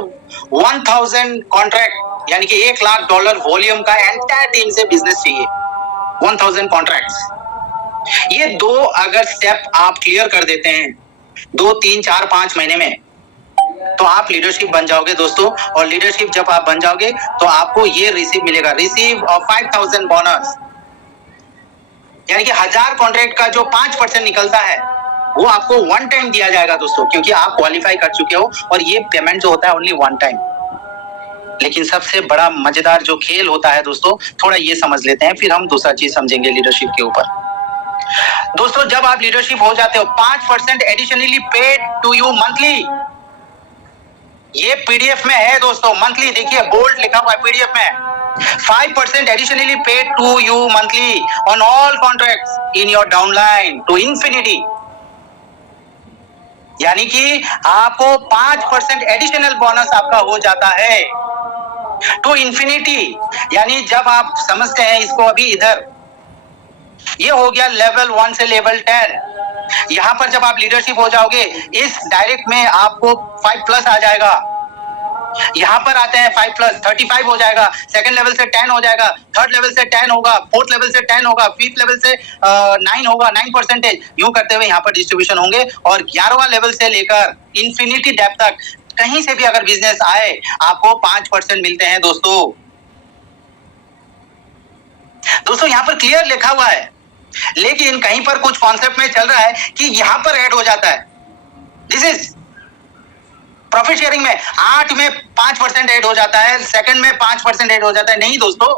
1000 कॉन्ट्रैक्ट, यानी कि $1,00,000 वॉल्यूम का एंटायर टीम से बिजनेस चाहिए, 1000 कॉन्ट्रैक्ट्स। ये 2 अगर स्टेप आप क्लियर कर देते हैं 2, 3, 4, 5 महीने में, तो आप लीडरशिप बन जाओगे दोस्तों। और लीडरशिप जब आप बन जाओगे तो आपको ये रिसीव ऑफ 5000 बोनस, यानी कि 1000 कॉन्ट्रैक्ट का जो 5% निकलता है वो आपको 1 टाइम दिया जाएगा दोस्तों, क्योंकि आप क्वालिफाई कर चुके हो। और ये पेमेंट जो होता है ओनली 1 टाइम। लेकिन सबसे बड़ा मजेदार जो खेल होता है दोस्तों, थोड़ा ये समझ लेते हैं, फिर हम दूसरा चीज समझेंगे लीडरशिप के ऊपर। दोस्तों जब आप लीडरशिप हो जाते हो, 5% additionally paid to you monthly. ये पीडीएफ में है दोस्तों, मंथली देखिए, बोल्ड लिखा हुआ है पीडीएफ में। 5% additionally paid to you monthly on all contracts in your downline to infinity. यानी कि आपको 5% एडिशनल बोनस आपका हो जाता है टू इंफिनिटी। यानी जब आप समझते हैं इसको अभी इधर, ये हो गया लेवल 1 से लेवल 10। यहां पर जब आप लीडरशिप हो जाओगे, इस डायरेक्ट में आपको 5+ आ जाएगा। यहां पर आते हैं 5+, 35 हो जाएगा। सेकंड लेवल से 10 हो जाएगा, थर्ड लेवल से 10 होगा, फोर्थ लेवल से 10 होगा, फिफ्थ लेवल से 9 होगा, 9%। यूं करते हुए यहाँ पर डिस्ट्रीब्यूशन होंगे। और 11वां लेवल से लेकर इंफिनिटी डेप्थ तक कहीं से भी अगर बिजनेस आए, आपको 5% मिलते हैं दोस्तों। दोस्तों यहाँ पर क्लियर लिखा हुआ है, लेकिन कहीं पर कुछ कॉन्सेप्ट में चल रहा है कि यहां पर ऐड हो जाता है। दिस इज प्रॉफिट शेयरिंग में 8 में 5% ऐड हो जाता है, सेकंड में 5% ऐड हो जाता है। नहीं दोस्तों,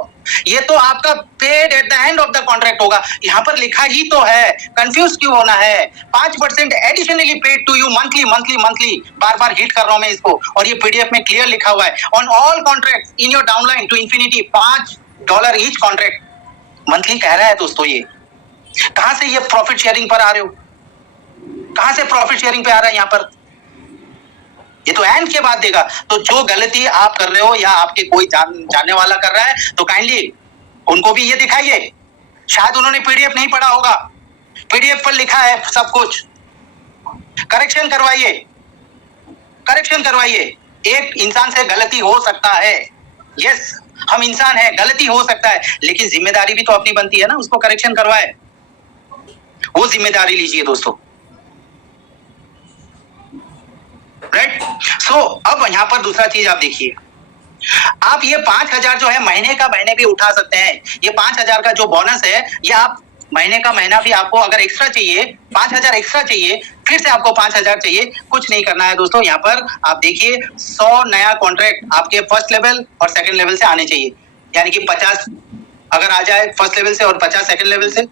ये तो आपका paid at the end of the contract होगा। यहां पर लिखा ही तो है, कंफ्यूज क्यों होना है? 5% additionally paid to you monthly monthly monthly. बार बार हिट कर रहा हूं मैं इसको, और ये पीडीएफ में क्लियर लिखा हुआ है, on all contract in your downline to infinity $5 each contract monthly कह रहा है दोस्तों। ये कहां से ये प्रॉफिट शेयरिंग पर आ रहे हो? कहां से प्रॉफिट शेयरिंग पे आ रहा है यहां पर? ये तो एंड के बाद देगा। तो जो गलती आप कर रहे हो या आपके कोई जानने वाला कर रहा है, तो काइंडली उनको भी ये दिखाइए। शायद उन्होंने पीडीएफ नहीं पढ़ा होगा, पीडीएफ पर लिखा है सब कुछ। करेक्शन करवाइए, करेक्शन करवाइए। एक इंसान से गलती हो सकता है, यस हम इंसान हैं, गलती हो सकता है, लेकिन जिम्मेदारी भी तो अपनी बनती है ना, उसको करेक्शन करवाए, वो जिम्मेदारी लीजिए दोस्तों। राइट? सो अब यहां पर दूसरा चीज आप देखिए, आप ये 5,000 जो है महीने का महीने भी उठा सकते हैं। ये 5,000 का जो बोनस है, ये आप महीने का महीना भी, आपको अगर एक्स्ट्रा चाहिए 5,000 एक्स्ट्रा चाहिए, फिर से आपको 5,000 चाहिए, कुछ नहीं करना है दोस्तों। यहाँ पर आप देखिए 100 नया कॉन्ट्रैक्ट आपके फर्स्ट लेवल और सेकंड लेवल से आने चाहिए। यानी कि 50 अगर आ जाए फर्स्ट लेवल से और 50 सेकंड लेवल से,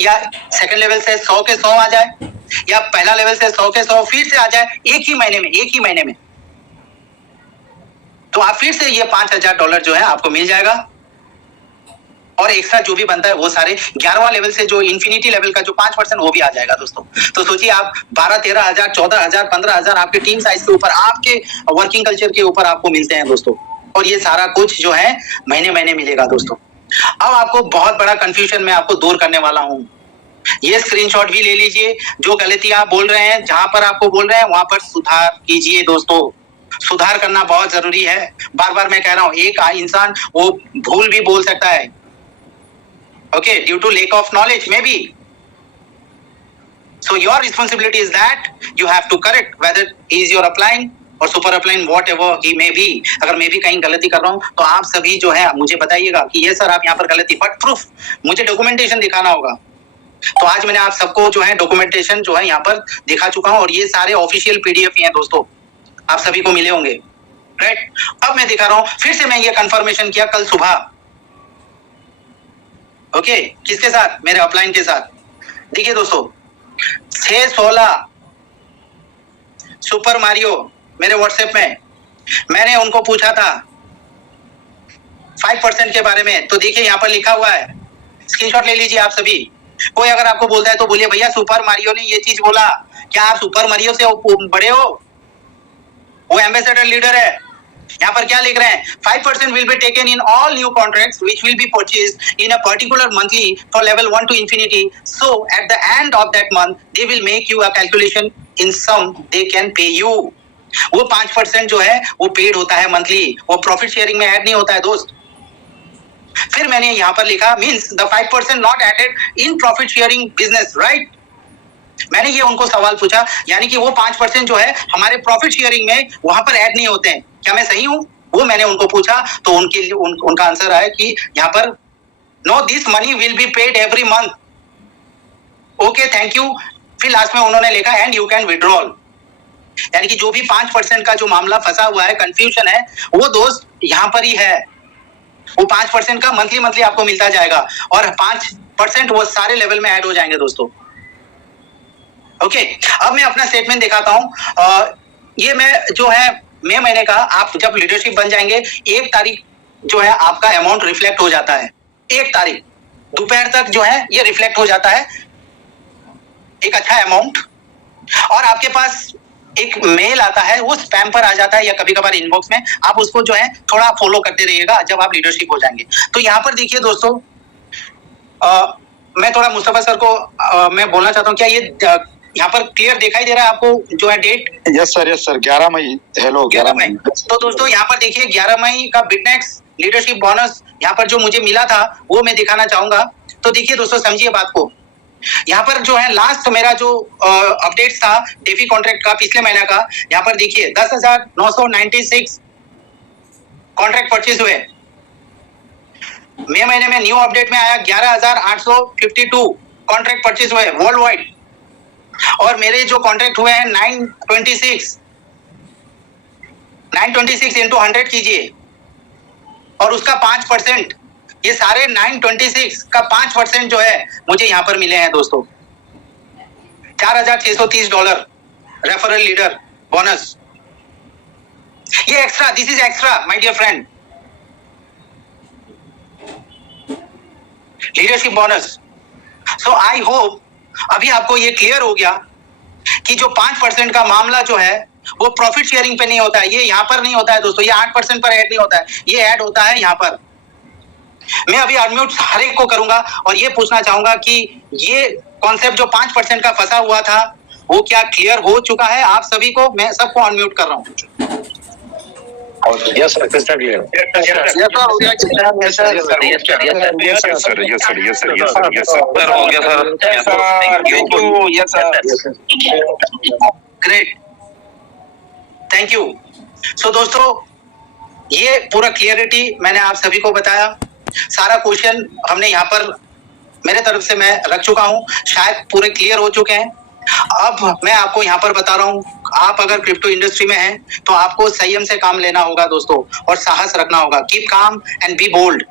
या सेकंड लेवल से 100 के 100 आ जाए, या पहला लेवल से 100 के 100 फिर से आ जाए एक ही महीने में, तो आप फिर से ये $5,000 जो है आपको मिल जाएगा। और एक्स्ट्रा जो भी बनता है वो सारे 11वां लेवल से जो इंफिनिटी लेवल का जो 5% वो भी आ जाएगा दोस्तों। तो सोचिए आप 12-13,000, 14,000, 15,000 आपके टीम साइज के ऊपर, आपके वर्किंग कल्चर के ऊपर आपको मिलते हैं दोस्तों। और ये सारा कुछ जो है महीने महीने मिलेगा दोस्तों। अब आपको बहुत बड़ा कंफ्यूजन मैं आपको दूर करने वाला हूं। ये स्क्रीनशॉट भी ले लीजिए। जो गलतियां आप बोल रहे हैं, जहां पर आपको बोल रहे हैं वहां पर सुधार कीजिए दोस्तों। सुधार करना बहुत जरूरी है। बार बार मैं कह रहा हूं, एक इंसान वो भूल भी बोल सकता है, okay, due to lack of knowledge maybe. So your responsibility is that you have to correct whether he is your upline or super upline, whatever he may be. अगर मैं भी कहीं गलती कर रहा हूं तो आप सभी जो है मुझे बताइएगा कि ये सर आप यहाँ पर गलती, बट प्रूफ मुझे डॉक्यूमेंटेशन दिखाना होगा। तो आज मैंने आप सबको जो है डॉक्यूमेंटेशन जो है यहाँ पर दिखा चुका हूं, और ये सारे ऑफिशियल पीडीएफ ही हैं दोस्तों, आप सभी को मिले होंगे। राइट? अब मैं दिखा रहा हूं, फिर से मैं ये कंफर्मेशन किया कल सुबह, ओके, किसके साथ? मेरे अपलाइन के साथ। देखिए दोस्तों, 616 सुपर मारियो मेरे व्हाट्सएप में, मैंने उनको पूछा था 5% के बारे में। तो देखिए यहाँ पर लिखा हुआ है, स्क्रीनशॉट ले लीजिए आप सभी। कोई अगर आपको बोलता है तो बोलिए भैया सुपर मारियो ने ये चीज बोला, क्या आप सुपर मारियो से बड़े हो? वो एम्बेसडर लीडर है। यहाँ पर क्या लिख रहे हैं? 5% will be taken in all new contracts which will be purchased in a particular monthly for level 1 to infinity. So at the end of that month, they will make you a calculation in sum they can pay you. वो 5% जो है वो paid होता है monthly, वो profit sharing में add नहीं होता है दोस्त। फिर मैंने यहाँ पर लिखा means the 5% not added in profit sharing business, right? मैंने ये उनको सवाल पूछा, यानी कि वो 5% जो है हमारे प्रॉफिट शेयरिंग में वहां पर ऐड नहीं होते हैं, क्या मैं सही हूं? वो मैंने उनको पूछा, तो उनका आंसर आया कि यहाँ पर no, this money will be paid every month. Okay, thank you. फिर लास्ट में उन्होंने लिखा एंड यू कैन विड्रॉल। यानी कि जो भी 5% का जो मामला फंसा हुआ है, कंफ्यूजन है, वो दोस्त यहाँ पर ही है। वो 5% का मंथली आपको मिलता जाएगा, और 5% वो सारे लेवल में ऐड हो जाएंगे दोस्तों। ओके, अब मैं अपना स्टेटमेंट दिखाता हूं। ये मैं जो है मई महीने का, आप जब लीडरशिप बन जाएंगे 1 तारीख जो है आपका अमाउंट रिफ्लेक्ट हो जाता है। 1 तारीख दोपहर तक जो है ये रिफ्लेक्ट हो जाता है एक अच्छा अमाउंट, और आपके पास एक मेल आता है, वो स्पैम पर आ जाता है या कभी कभार इनबॉक्स में। आप उसको जो है थोड़ा फॉलो करते रहिएगा जब आप लीडरशिप हो जाएंगे। तो यहाँ पर देखिए दोस्तों, मैं थोड़ा मुस्तफा सर को मैं बोलना चाहता हूँ, क्या ये यहाँ पर क्लियर दिखाई दे रहा है आपको जो है डेट? यस सर 11 मई। हेलो, 11 मई। तो दोस्तों यहाँ पर देखिए 11 मई का बिटनेक्स लीडरशिप बोनस यहाँ पर जो मुझे मिला था वो मैं दिखाना चाहूंगा। तो देखिए दोस्तों, समझिए बात को। यहाँ पर जो है लास्ट मेरा जो अपडेट था डेफी कॉन्ट्रैक्ट का पिछले महीना का, यहाँ पर देखिए 10,996 कॉन्ट्रैक्ट परचेज हुए। मई महीने में न्यू अपडेट में आया 11,852 कॉन्ट्रैक्ट परचेज हुए वर्ल्ड वाइड, और मेरे जो कॉन्ट्रैक्ट हुए हैं 926। 926 इंटू 100 कीजिए और उसका 5%, ये सारे 926 का 5% जो है मुझे यहां पर मिले हैं दोस्तों, $4,630 रेफरल लीडर बोनस। ये extra, this is extra my dear friend, leadership bonus. So I hope अभी आपको ये क्लियर हो गया कि जो 5% का मामला जो है वो प्रॉफिट शेयरिंग पे नहीं होता है, ये यहां पर नहीं होता है दोस्तों, ये 8% पर ऐड नहीं होता है, ये ऐड होता है यहां पर। मैं अभी अनम्यूट हर एक को करूंगा और ये पूछना चाहूंगा कि ये कॉन्सेप्ट जो 5% का फंसा हुआ था वो क्या क्लियर हो चुका है आप सभी को? मैं सबको अनम्यूट कर रहा हूं। Yes, sir. Crystal clear. Yes, sir. हो गया. Yes, sir. Yes, sir. Yes, sir. Yes, sir. Yes, sir. Yes, sir. Yes, sir. Yes, sir. Yes, sir. Yes, sir. Sir, हो गया sir. Yes, sir. Thank you. Yes, sir. Great, thank you. So दोस्तों ये पूरा clarity मैंने आप सभी को बताया, सारा क्वेश्चन हमने यहाँ पर मेरे तरफ से मैं रख चुका हूँ, शायद पूरे क्लियर हो चुके हैं। अब मैं आपको यहाँ पर बता रहा हूँ, आप अगर क्रिप्टो इंडस्ट्री में हैं तो आपको संयम से काम लेना होगा दोस्तों और साहस रखना होगा। Keep calm and B bold.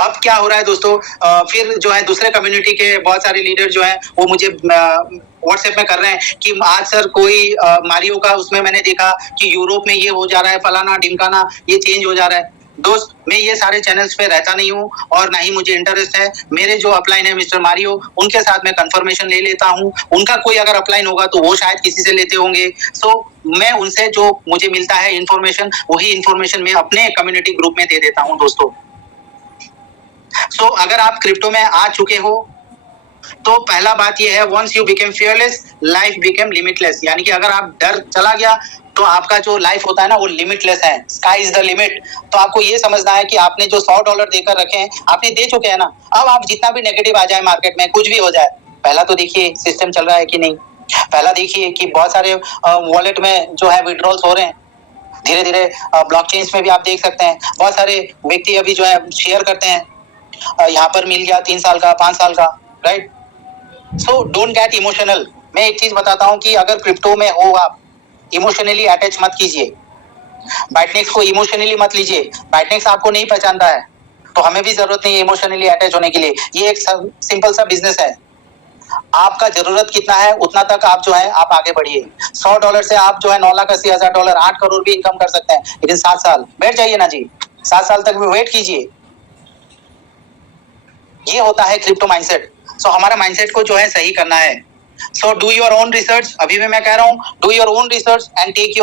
अब क्या हो रहा है दोस्तों, फिर जो है दूसरे कम्युनिटी के बहुत सारे लीडर जो हैं वो मुझे व्हाट्सएप में कर रहे हैं कि आज सर कोई मारियो का उसमें मैंने देखा कि यूरोप में ये हो जा रहा है, फलाना ढिमकाना ये चेंज हो जा रहा है। दोस्त मैं ये सारे चैनल्स पे रहता नहीं हूँ और ना ही मुझे इंटरेस्ट है। मेरे जो अपलाइन है मिस्टर मारियो, उनके साथ मैं कंफर्मेशन ले लेता हूँ, उनका कोई अगर अपलाइन होगा तो वो शायद किसी से लेते होंगे। सो मैं उनसे जो मुझे मिलता है इन्फॉर्मेशन, वही इन्फॉर्मेशन मैं अपने कम्युनिटी ग्रुप में दे देता हूँ दोस्तों। सो अगर आप क्रिप्टो में आ चुके हो तो पहला बात यह है, once you became fearless life became limitless, यानी कि अगर आप डर चला गया तो आपका जो लाइफ होता है ना वो लिमिटलेस है, स्काई इज द लिमिट। तो आपको ये समझना है कि आपने जो $100 देकर रखे हैं आपने दे चुके हैं ना, अब आप जितना भी नेगेटिव आ जाए मार्केट में, कुछ भी हो जाए, पहला तो देखिए सिस्टम चल रहा है कि नहीं, पहला देखिए कि बहुत सारे वॉलेट में जो है विड्रॉल्स हो रहे हैं, धीरे धीरे ब्लॉकचेन में भी आप देख सकते हैं बहुत सारे व्यक्ति अभी जो है शेयर करते हैं, यहाँ पर मिल गया 3 साल का 5 साल का, right. So don't get emotional. मैं एक चीज बताता हूँ कि अगर क्रिप्टो में हो आप इमोशनली अटैच मत कीजिए, बाइटनेक्स को इमोशनली मत लीजिए। बाइटनेक्स आपको नहीं पहचानता है तो हमें भी जरूरत नहीं है इमोशनली अटैच होने के लिए। ये एक सिंपल सा बिजनेस है, आपका जरूरत कितना है उतना तक आप जो है आप आगे बढ़िए। $100 से आप जो है $9,80,000 8 करोड़ भी इनकम कर सकते हैं, लेकिन 7 साल बैठ जाइए ना जी, 7 साल तक भी वेट कीजिए। ये होता है क्रिप्टो माइंडसेट। सो हमारा माइंडसेट को जो है सही करना है। So do your own research, अभी भी मैं कह रहा हूँ, do your own research and take your